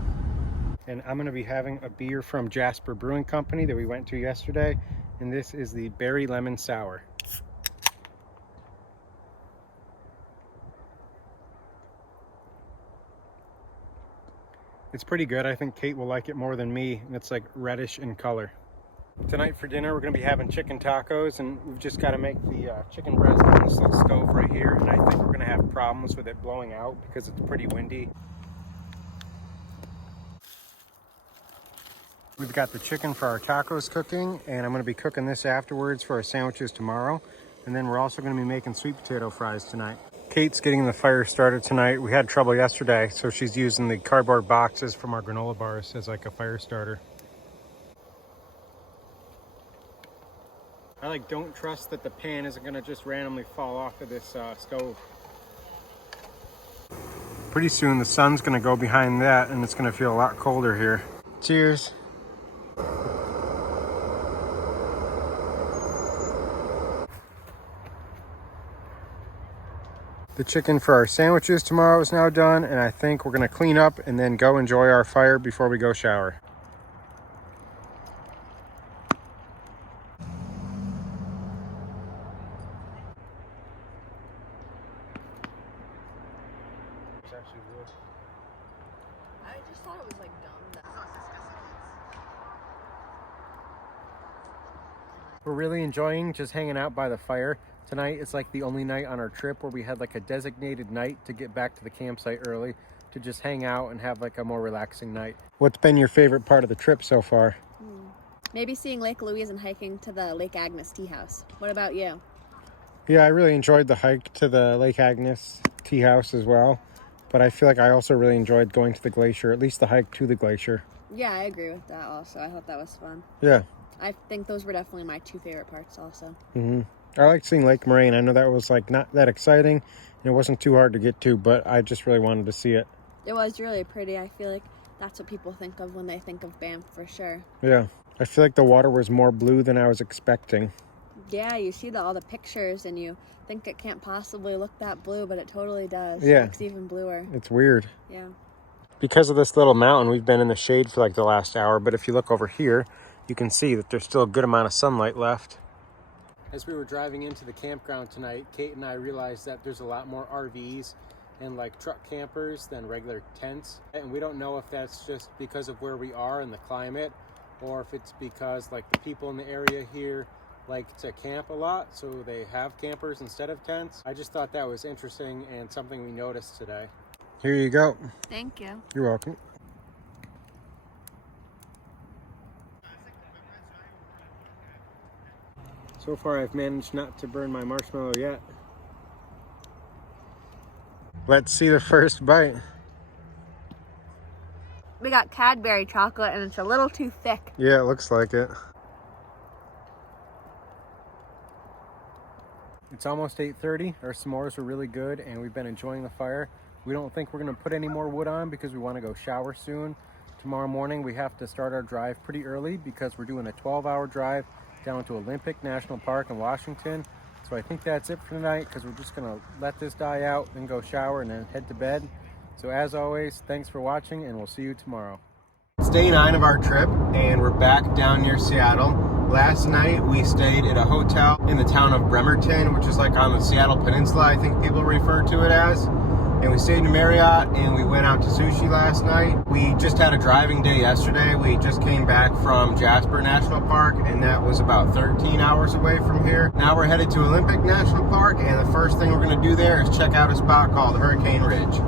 And I'm going to be having a beer from Jasper Brewing Company that we went to yesterday, and this is the Berry Lemon Sour. It's pretty good. I think Kate will like it more than me, and it's like reddish in color. Tonight for dinner, we're going to be having chicken tacos, and we've just got to make the chicken breast on this little stove right here, and I think we're going to have problems with it blowing out because it's pretty windy. We've got the chicken for our tacos cooking, and I'm going to be cooking this afterwards for our sandwiches tomorrow, and then we're also going to be making sweet potato fries tonight. Kate's getting the fire started tonight. We had trouble yesterday, so she's using the cardboard boxes from our granola bars as like a fire starter. I don't trust that the pan isn't going to just randomly fall off of this stove. Pretty soon the sun's going to go behind that, and it's going to feel a lot colder here. Cheers. The chicken for our sandwiches tomorrow is now done, and I think we're going to clean up and then go enjoy our fire before we go shower. I just thought it was dumb. We're really enjoying just hanging out by the fire. Tonight is the only night on our trip where we had a designated night to get back to the campsite early to just hang out and have a more relaxing night. What's been your favorite part of the trip so far? Maybe seeing Lake Louise and hiking to the Lake Agnes tea house. What about you? Yeah, I really enjoyed the hike to the Lake Agnes tea house as well, but I feel I also really enjoyed going to the glacier, at least the hike to the glacier. Yeah, I agree with that also. I thought that was fun. Yeah. I think those were definitely my two favorite parts also. I liked seeing Lake Moraine. I know that was not that exciting, and it wasn't too hard to get to, but I just really wanted to see it. It was really pretty. I feel that's what people think of when they think of Banff for sure. Yeah. I feel the water was more blue than I was expecting. Yeah, you see all the pictures and you think it can't possibly look that blue, but it totally does. Yeah. It looks even bluer. It's weird. Yeah. Because of this little mountain, we've been in the shade for the last hour, but if you look over here, you can see that there's still a good amount of sunlight left. As we were driving into the campground tonight, Kate and I realized that there's a lot more RVs and truck campers than regular tents. And we don't know if that's just because of where we are and the climate, or if it's because the people in the area here like to camp a lot, so they have campers instead of tents. I just thought that was interesting and something we noticed today. Here you go. Thank you. You're welcome. So far, I've managed not to burn my marshmallow yet. Let's see the first bite. We got Cadbury chocolate and it's a little too thick. Yeah, it looks like it. It's almost 8:30. Our s'mores were really good and we've been enjoying the fire. We don't think we're going to put any more wood on because we want to go shower soon. Tomorrow morning we have to start our drive pretty early because we're doing a 12-hour drive down to Olympic National Park in Washington. So I think that's it for tonight because we're just going to let this die out, then go shower and then head to bed. So as always, thanks for watching and we'll see you tomorrow. It's day 9 of our trip and we're back down near Seattle. Last night we stayed at a hotel in the town of Bremerton, which is on the Seattle Peninsula, I think people refer to it as. And we stayed in Marriott and we went out to sushi last night. We just had a driving day yesterday. We just came back from Jasper National Park and that was about 13 hours away from here. Now we're headed to Olympic National Park and the first thing we're going to do there is check out a spot called Hurricane Ridge.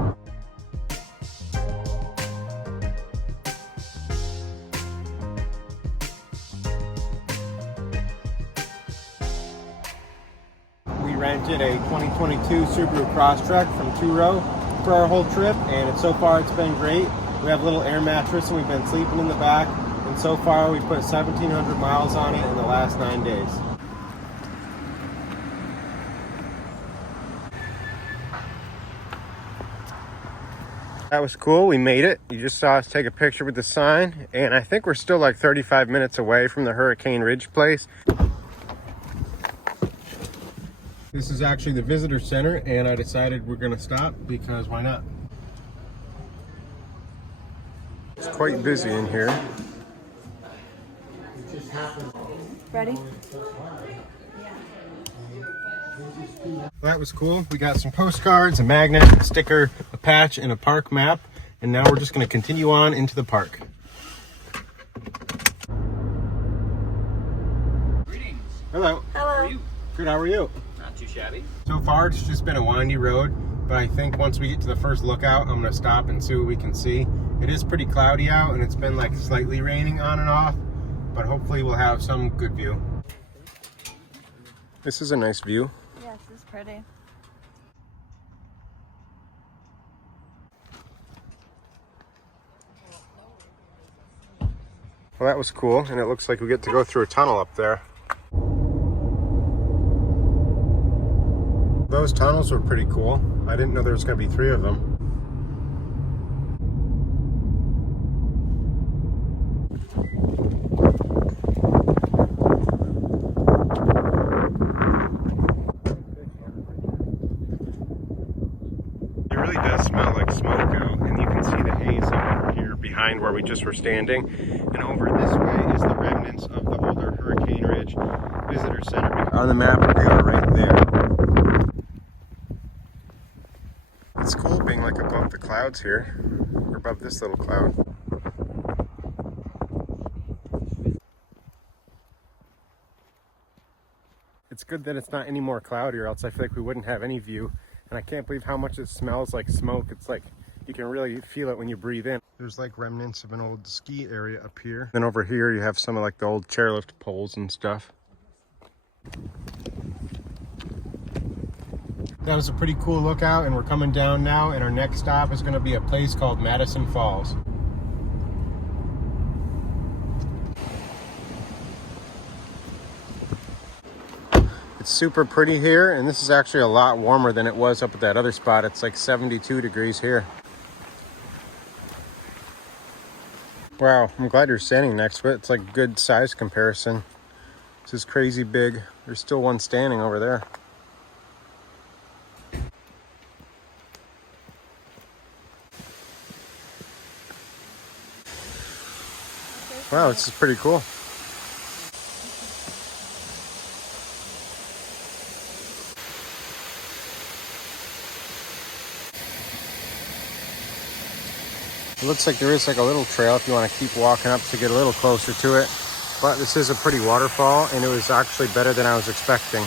Rented a 2022 Subaru Crosstrek from Two-Row for our whole trip, and so far it's been great. We have a little air mattress and we've been sleeping in the back, and so far we've put 1,700 miles on it in the last 9 days. That was cool. We made it. You just saw us take a picture with the sign, and I think we're still like 35 minutes away from the Hurricane Ridge place. This is actually the visitor center, and I decided we're gonna stop because why not? It's quite busy in here. Ready? Well, that was cool. We got some postcards, a magnet, a sticker, a patch, and a park map. And now we're just going to continue on into the park. Greetings. Hello. How are you? Good, how are you? Not too shabby. So far, it's just been a windy road. But I think once we get to the first lookout, I'm going to stop and see what we can see. It is pretty cloudy out, and it's been like slightly raining on and off. But hopefully we'll have some good view. This is a nice view. Yes, this is pretty. Well, that was cool, and it looks like we get to go through a tunnel up there. Those tunnels were pretty cool. I didn't know there was going to be 3 of them. It really does smell like smoke out, and you can see the haze over here behind where we just were standing. And over this way is the remnants of the older Hurricane Ridge Visitor Center. On the map, they are right there. It's cool being like above the clouds here, or above this little cloud. It's good that it's not any more cloudy, or else I feel like we wouldn't have any view. And I can't believe how much it smells like smoke. It's like you can really feel it when you breathe in. There's like remnants of an old ski area up here. Then over here you have some of like the old chairlift poles and stuff. That was a pretty cool lookout, and we're coming down now, and our next stop is going to be a place called Madison Falls. It's super pretty here, and this is actually a lot warmer than it was up at that other spot. It's like 72 degrees here. Wow, I'm glad you're standing next to it. It's like good size comparison. This is crazy big. There's still one standing over there. Wow, this is pretty cool. It looks like there is like a little trail if you want to keep walking up to get a little closer to it. But this is a pretty waterfall, and it was actually better than I was expecting.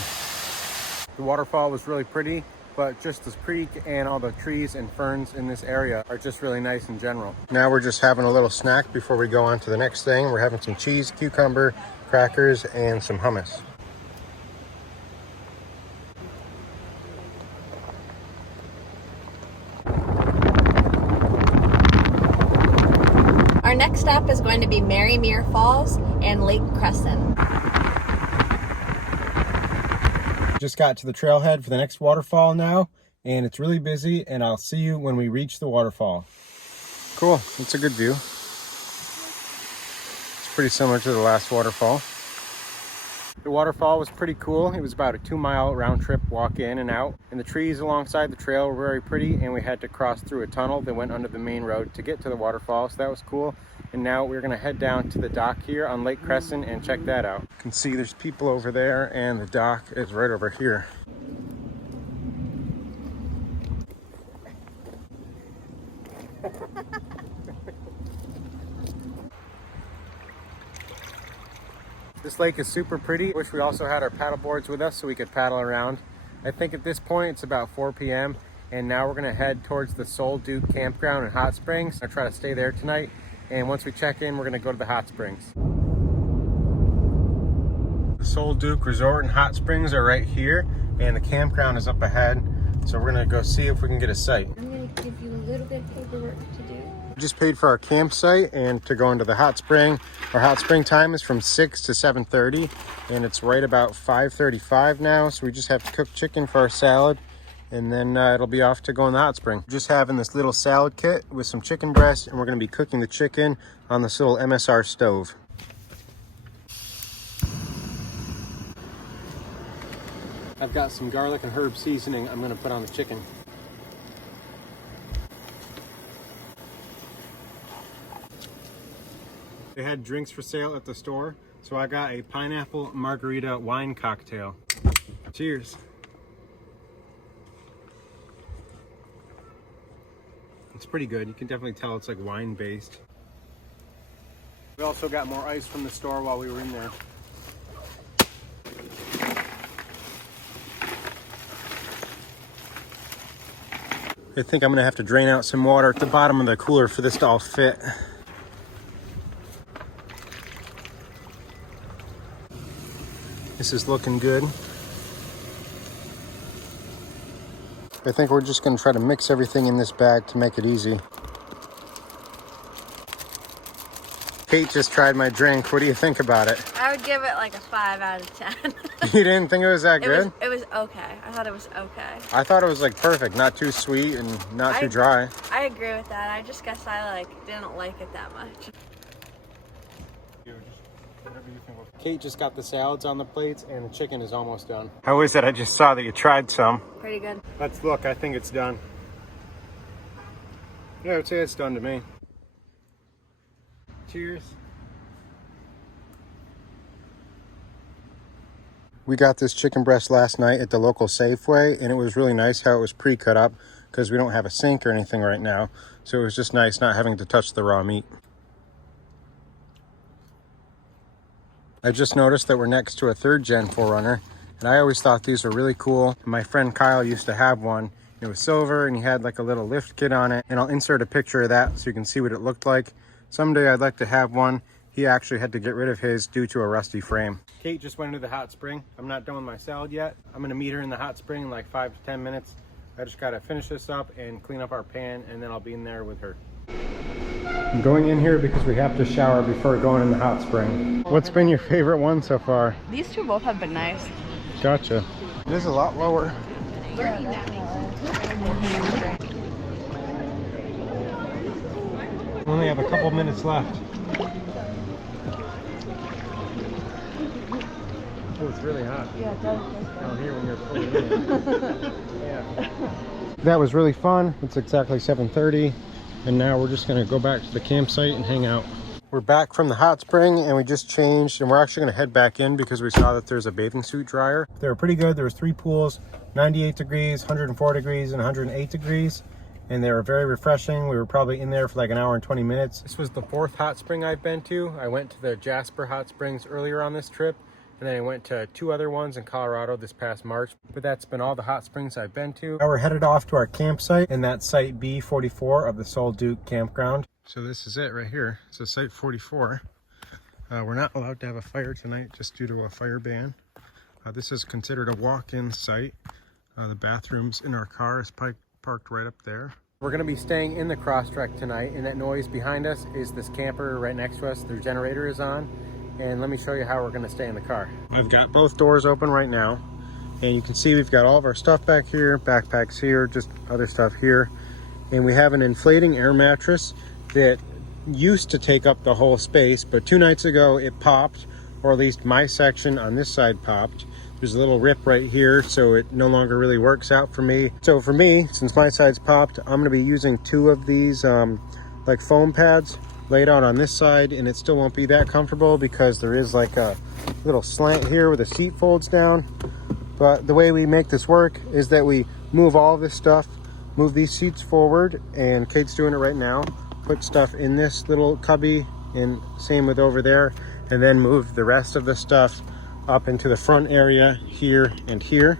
The waterfall was really pretty, but just this creek and all the trees and ferns in this area are just really nice in general. Now we're just having a little snack before we go on to the next thing. We're having some cheese, cucumber, crackers, and some hummus. Our next stop is going to be Merrymere Falls and Lake Crescent. Just got to the trailhead for the next waterfall now, and it's really busy, and I'll see you when we reach the waterfall. Cool, it's a good view. It's pretty similar to the last waterfall. The waterfall was pretty cool. It was about a 2-mile round trip walk in and out, and the trees alongside the trail were very pretty, and we had to cross through a tunnel that went under the main road to get to the waterfall, so that was cool. And now we're gonna head down to the dock here on Lake Crescent and check that out. You can see there's people over there, and the dock is right over here. This lake is super pretty. Wish we also had our paddle boards with us so we could paddle around. I think at this point it's about 4 p.m. and now we're gonna head towards the Soul Duke Campground in Hot Springs. I'll try to stay there tonight, and once we check in, we're gonna go to the Hot Springs. The Soul Duke Resort and Hot Springs are right here, and the campground is up ahead. So we're gonna go see if we can get a site. I'm going to give you a little bit of paperwork to do. We just paid for our campsite and to go into the hot spring. Our hot spring time is from 6 to 7:30, and it's right about 5:35 now. So we just have to cook chicken for our salad and then it'll be off to go in the hot spring. Just having this little salad kit with some chicken breast, and we're going to be cooking the chicken on this little MSR stove. I've got some garlic and herb seasoning I'm going to put on the chicken. They had drinks for sale at the store, so I got a pineapple margarita wine cocktail. Cheers. It's pretty good. You can definitely tell it's like wine based. We also got more ice from the store while we were in there. I think I'm gonna have to drain out some water at the bottom of the cooler for this to all fit. This is looking good. I think we're just gonna try to mix everything in this bag to make it easy. Kate just tried my drink. What do you think about it? I would give it like a 5 out of 10. You didn't think it was that good? It was okay. I thought it was okay. I thought it was like perfect, not too sweet and not too dry. I agree with that. I just guess I didn't like it that much. Kate just got the salads on the plates and the chicken is almost done. How is it? I just saw that you tried some. Pretty good. Let's look. I think it's done. Yeah, I would say it's done to me. Cheers. We got this chicken breast last night at the local Safeway, and it was really nice how it was pre-cut up because we don't have a sink or anything right now. So it was just nice not having to touch the raw meat. I just noticed that we're next to a 3rd gen 4Runner, and I always thought these were really cool. My friend Kyle used to have one. It was silver and he had like a little lift kit on it, and I'll insert a picture of that so you can see what it looked like. Someday I'd like to have one. He actually had to get rid of his due to a rusty frame. Kate just went into the hot spring. I'm not done with my salad yet. I'm gonna meet her in the hot spring in like 5 to 10 minutes. I just gotta finish this up and clean up our pan, and then I'll be in there with her. I'm going in here because we have to shower before going in the hot spring. What's been your favorite one so far? These two both have been nice. Gotcha. It is a lot lower. We only have a couple minutes left. Oh, it's really hot. Yeah, it does. Down here when you're pulling in. Yeah. That was really fun. It's exactly 7:30, and now we're just gonna go back to the campsite and hang out. We're back from the hot spring and we just changed, and we're actually gonna head back in because we saw that there's a bathing suit dryer. They were pretty good. There was 3 pools, 98 degrees, 104 degrees, and 108 degrees. And they were very refreshing. We were probably in there for like an hour and 20 minutes. This was the 4th hot spring I've been to. I went to the Jasper hot springs earlier on this trip, and then I went to 2 other ones in Colorado this past March. But that's been all the hot springs I've been to. Now we're headed off to our campsite, and that's site B44 of the Sol Duke campground. So this is it right here. So site 44. We're not allowed to have a fire tonight just due to a fire ban. This is considered a walk-in site. The bathrooms in our car is parked right up there. We're going to be staying in the crosstrek tonight, and that noise behind us is this camper right next to us. Their generator is on, and let me show you how we're going to stay in the car. I've got both doors open right now, and you can see we've got all of our stuff back here, backpacks here, just other stuff here, and we have an inflating air mattress that used to take up the whole space, but 2 nights ago it popped, or at least my section on this side popped. There's a little rip right here, so it no longer really works out for me. So for me, since my side's popped, I'm gonna be using 2 of these like foam pads laid out on this side, and it still won't be that comfortable because there is like a little slant here where the seat folds down. But the way we make this work is that we move all this stuff, move these seats forward, and Kate's doing it right now, put stuff in this little cubby, and same with over there, and then move the rest of the stuff up into the front area here and here.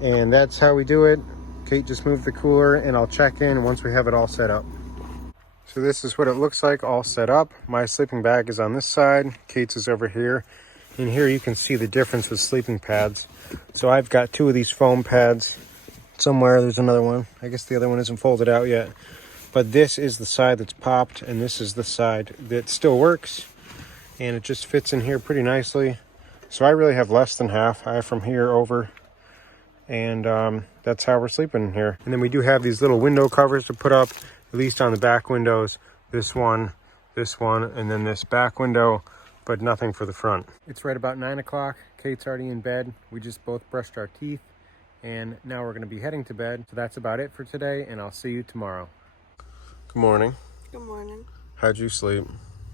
And that's how we do it. Kate just moved the cooler, and I'll check in once we have it all set up. So this is what it looks like all set up. My sleeping bag is on this side, Kate's is over here. And here you can see the difference with sleeping pads. So I've got 2 of these foam pads. Somewhere there's another one. I guess the other one isn't folded out yet. But this is the side that's popped, and this is the side that still works. And it just fits in here pretty nicely. So I really have less than half. I have from here over, and that's how we're sleeping here. And then we do have these little window covers to put up, at least on the back windows. This one, and then this back window, but nothing for the front. It's right about 9 o'clock. Kate's already in bed. We just both brushed our teeth, and now we're going to be heading to bed. So that's about it for today, and I'll see you tomorrow. Good morning. Good morning. How'd you sleep?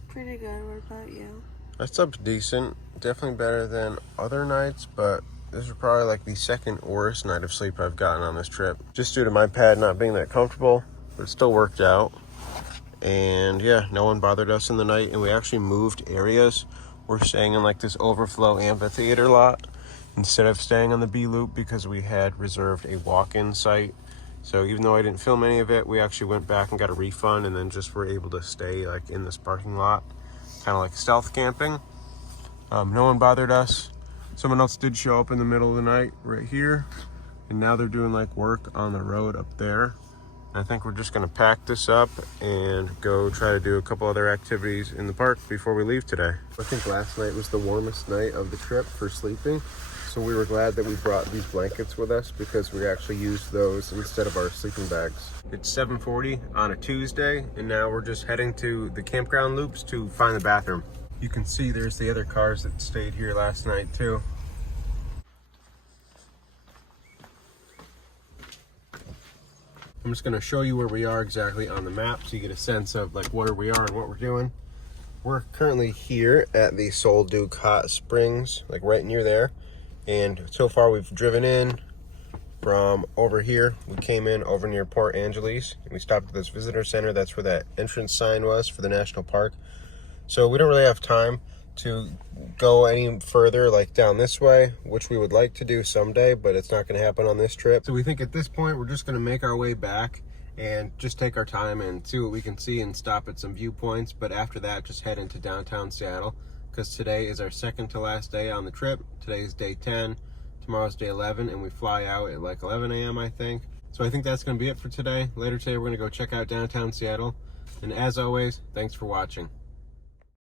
Pretty good. What about you? I slept decent. Definitely better than other nights, but this is probably like the second worst night of sleep I've gotten on this trip. Just due to my pad not being that comfortable, but it still worked out. And yeah, no one bothered us in the night, and we actually moved areas. We're staying in like this overflow amphitheater lot instead of staying on the B loop because we had reserved a walk-in site. So even though I didn't film any of it, we actually went back and got a refund, and then just were able to stay like in this parking lot, kind of like stealth camping. No one bothered us. Someone else did show up in the middle of the night right here, and now they're doing like work on the road up there. I think we're just gonna pack this up and go try to do a couple other activities in the park before we leave today. I think last night was the warmest night of the trip for sleeping, so we were glad that we brought these blankets with us because we actually used those instead of our sleeping bags. It's 7:40 on a Tuesday, and now we're just heading to the campground loops to find the bathroom. You can see there's the other cars that stayed here last night too. I'm just gonna show you where we are exactly on the map so you get a sense of like where we are and what we're doing. We're currently here at the Sol Duke Hot Springs, like right near there. And so far we've driven in from over here. We came in over near Port Angeles, and we stopped at this visitor center. That's where that entrance sign was for the national park. So we don't really have time to go any further like down this way, which we would like to do someday, but it's not going to happen on this trip. So we think at this point we're just going to make our way back and just take our time and see what we can see and stop at some viewpoints. But after that, just head into downtown Seattle, because today is our second to last day on the trip. Today is day 10, tomorrow's day 11, and we fly out at like 11 a.m. I think. So I think that's going to be it for today. Later today we're going to go check out downtown Seattle, and as always, thanks for watching.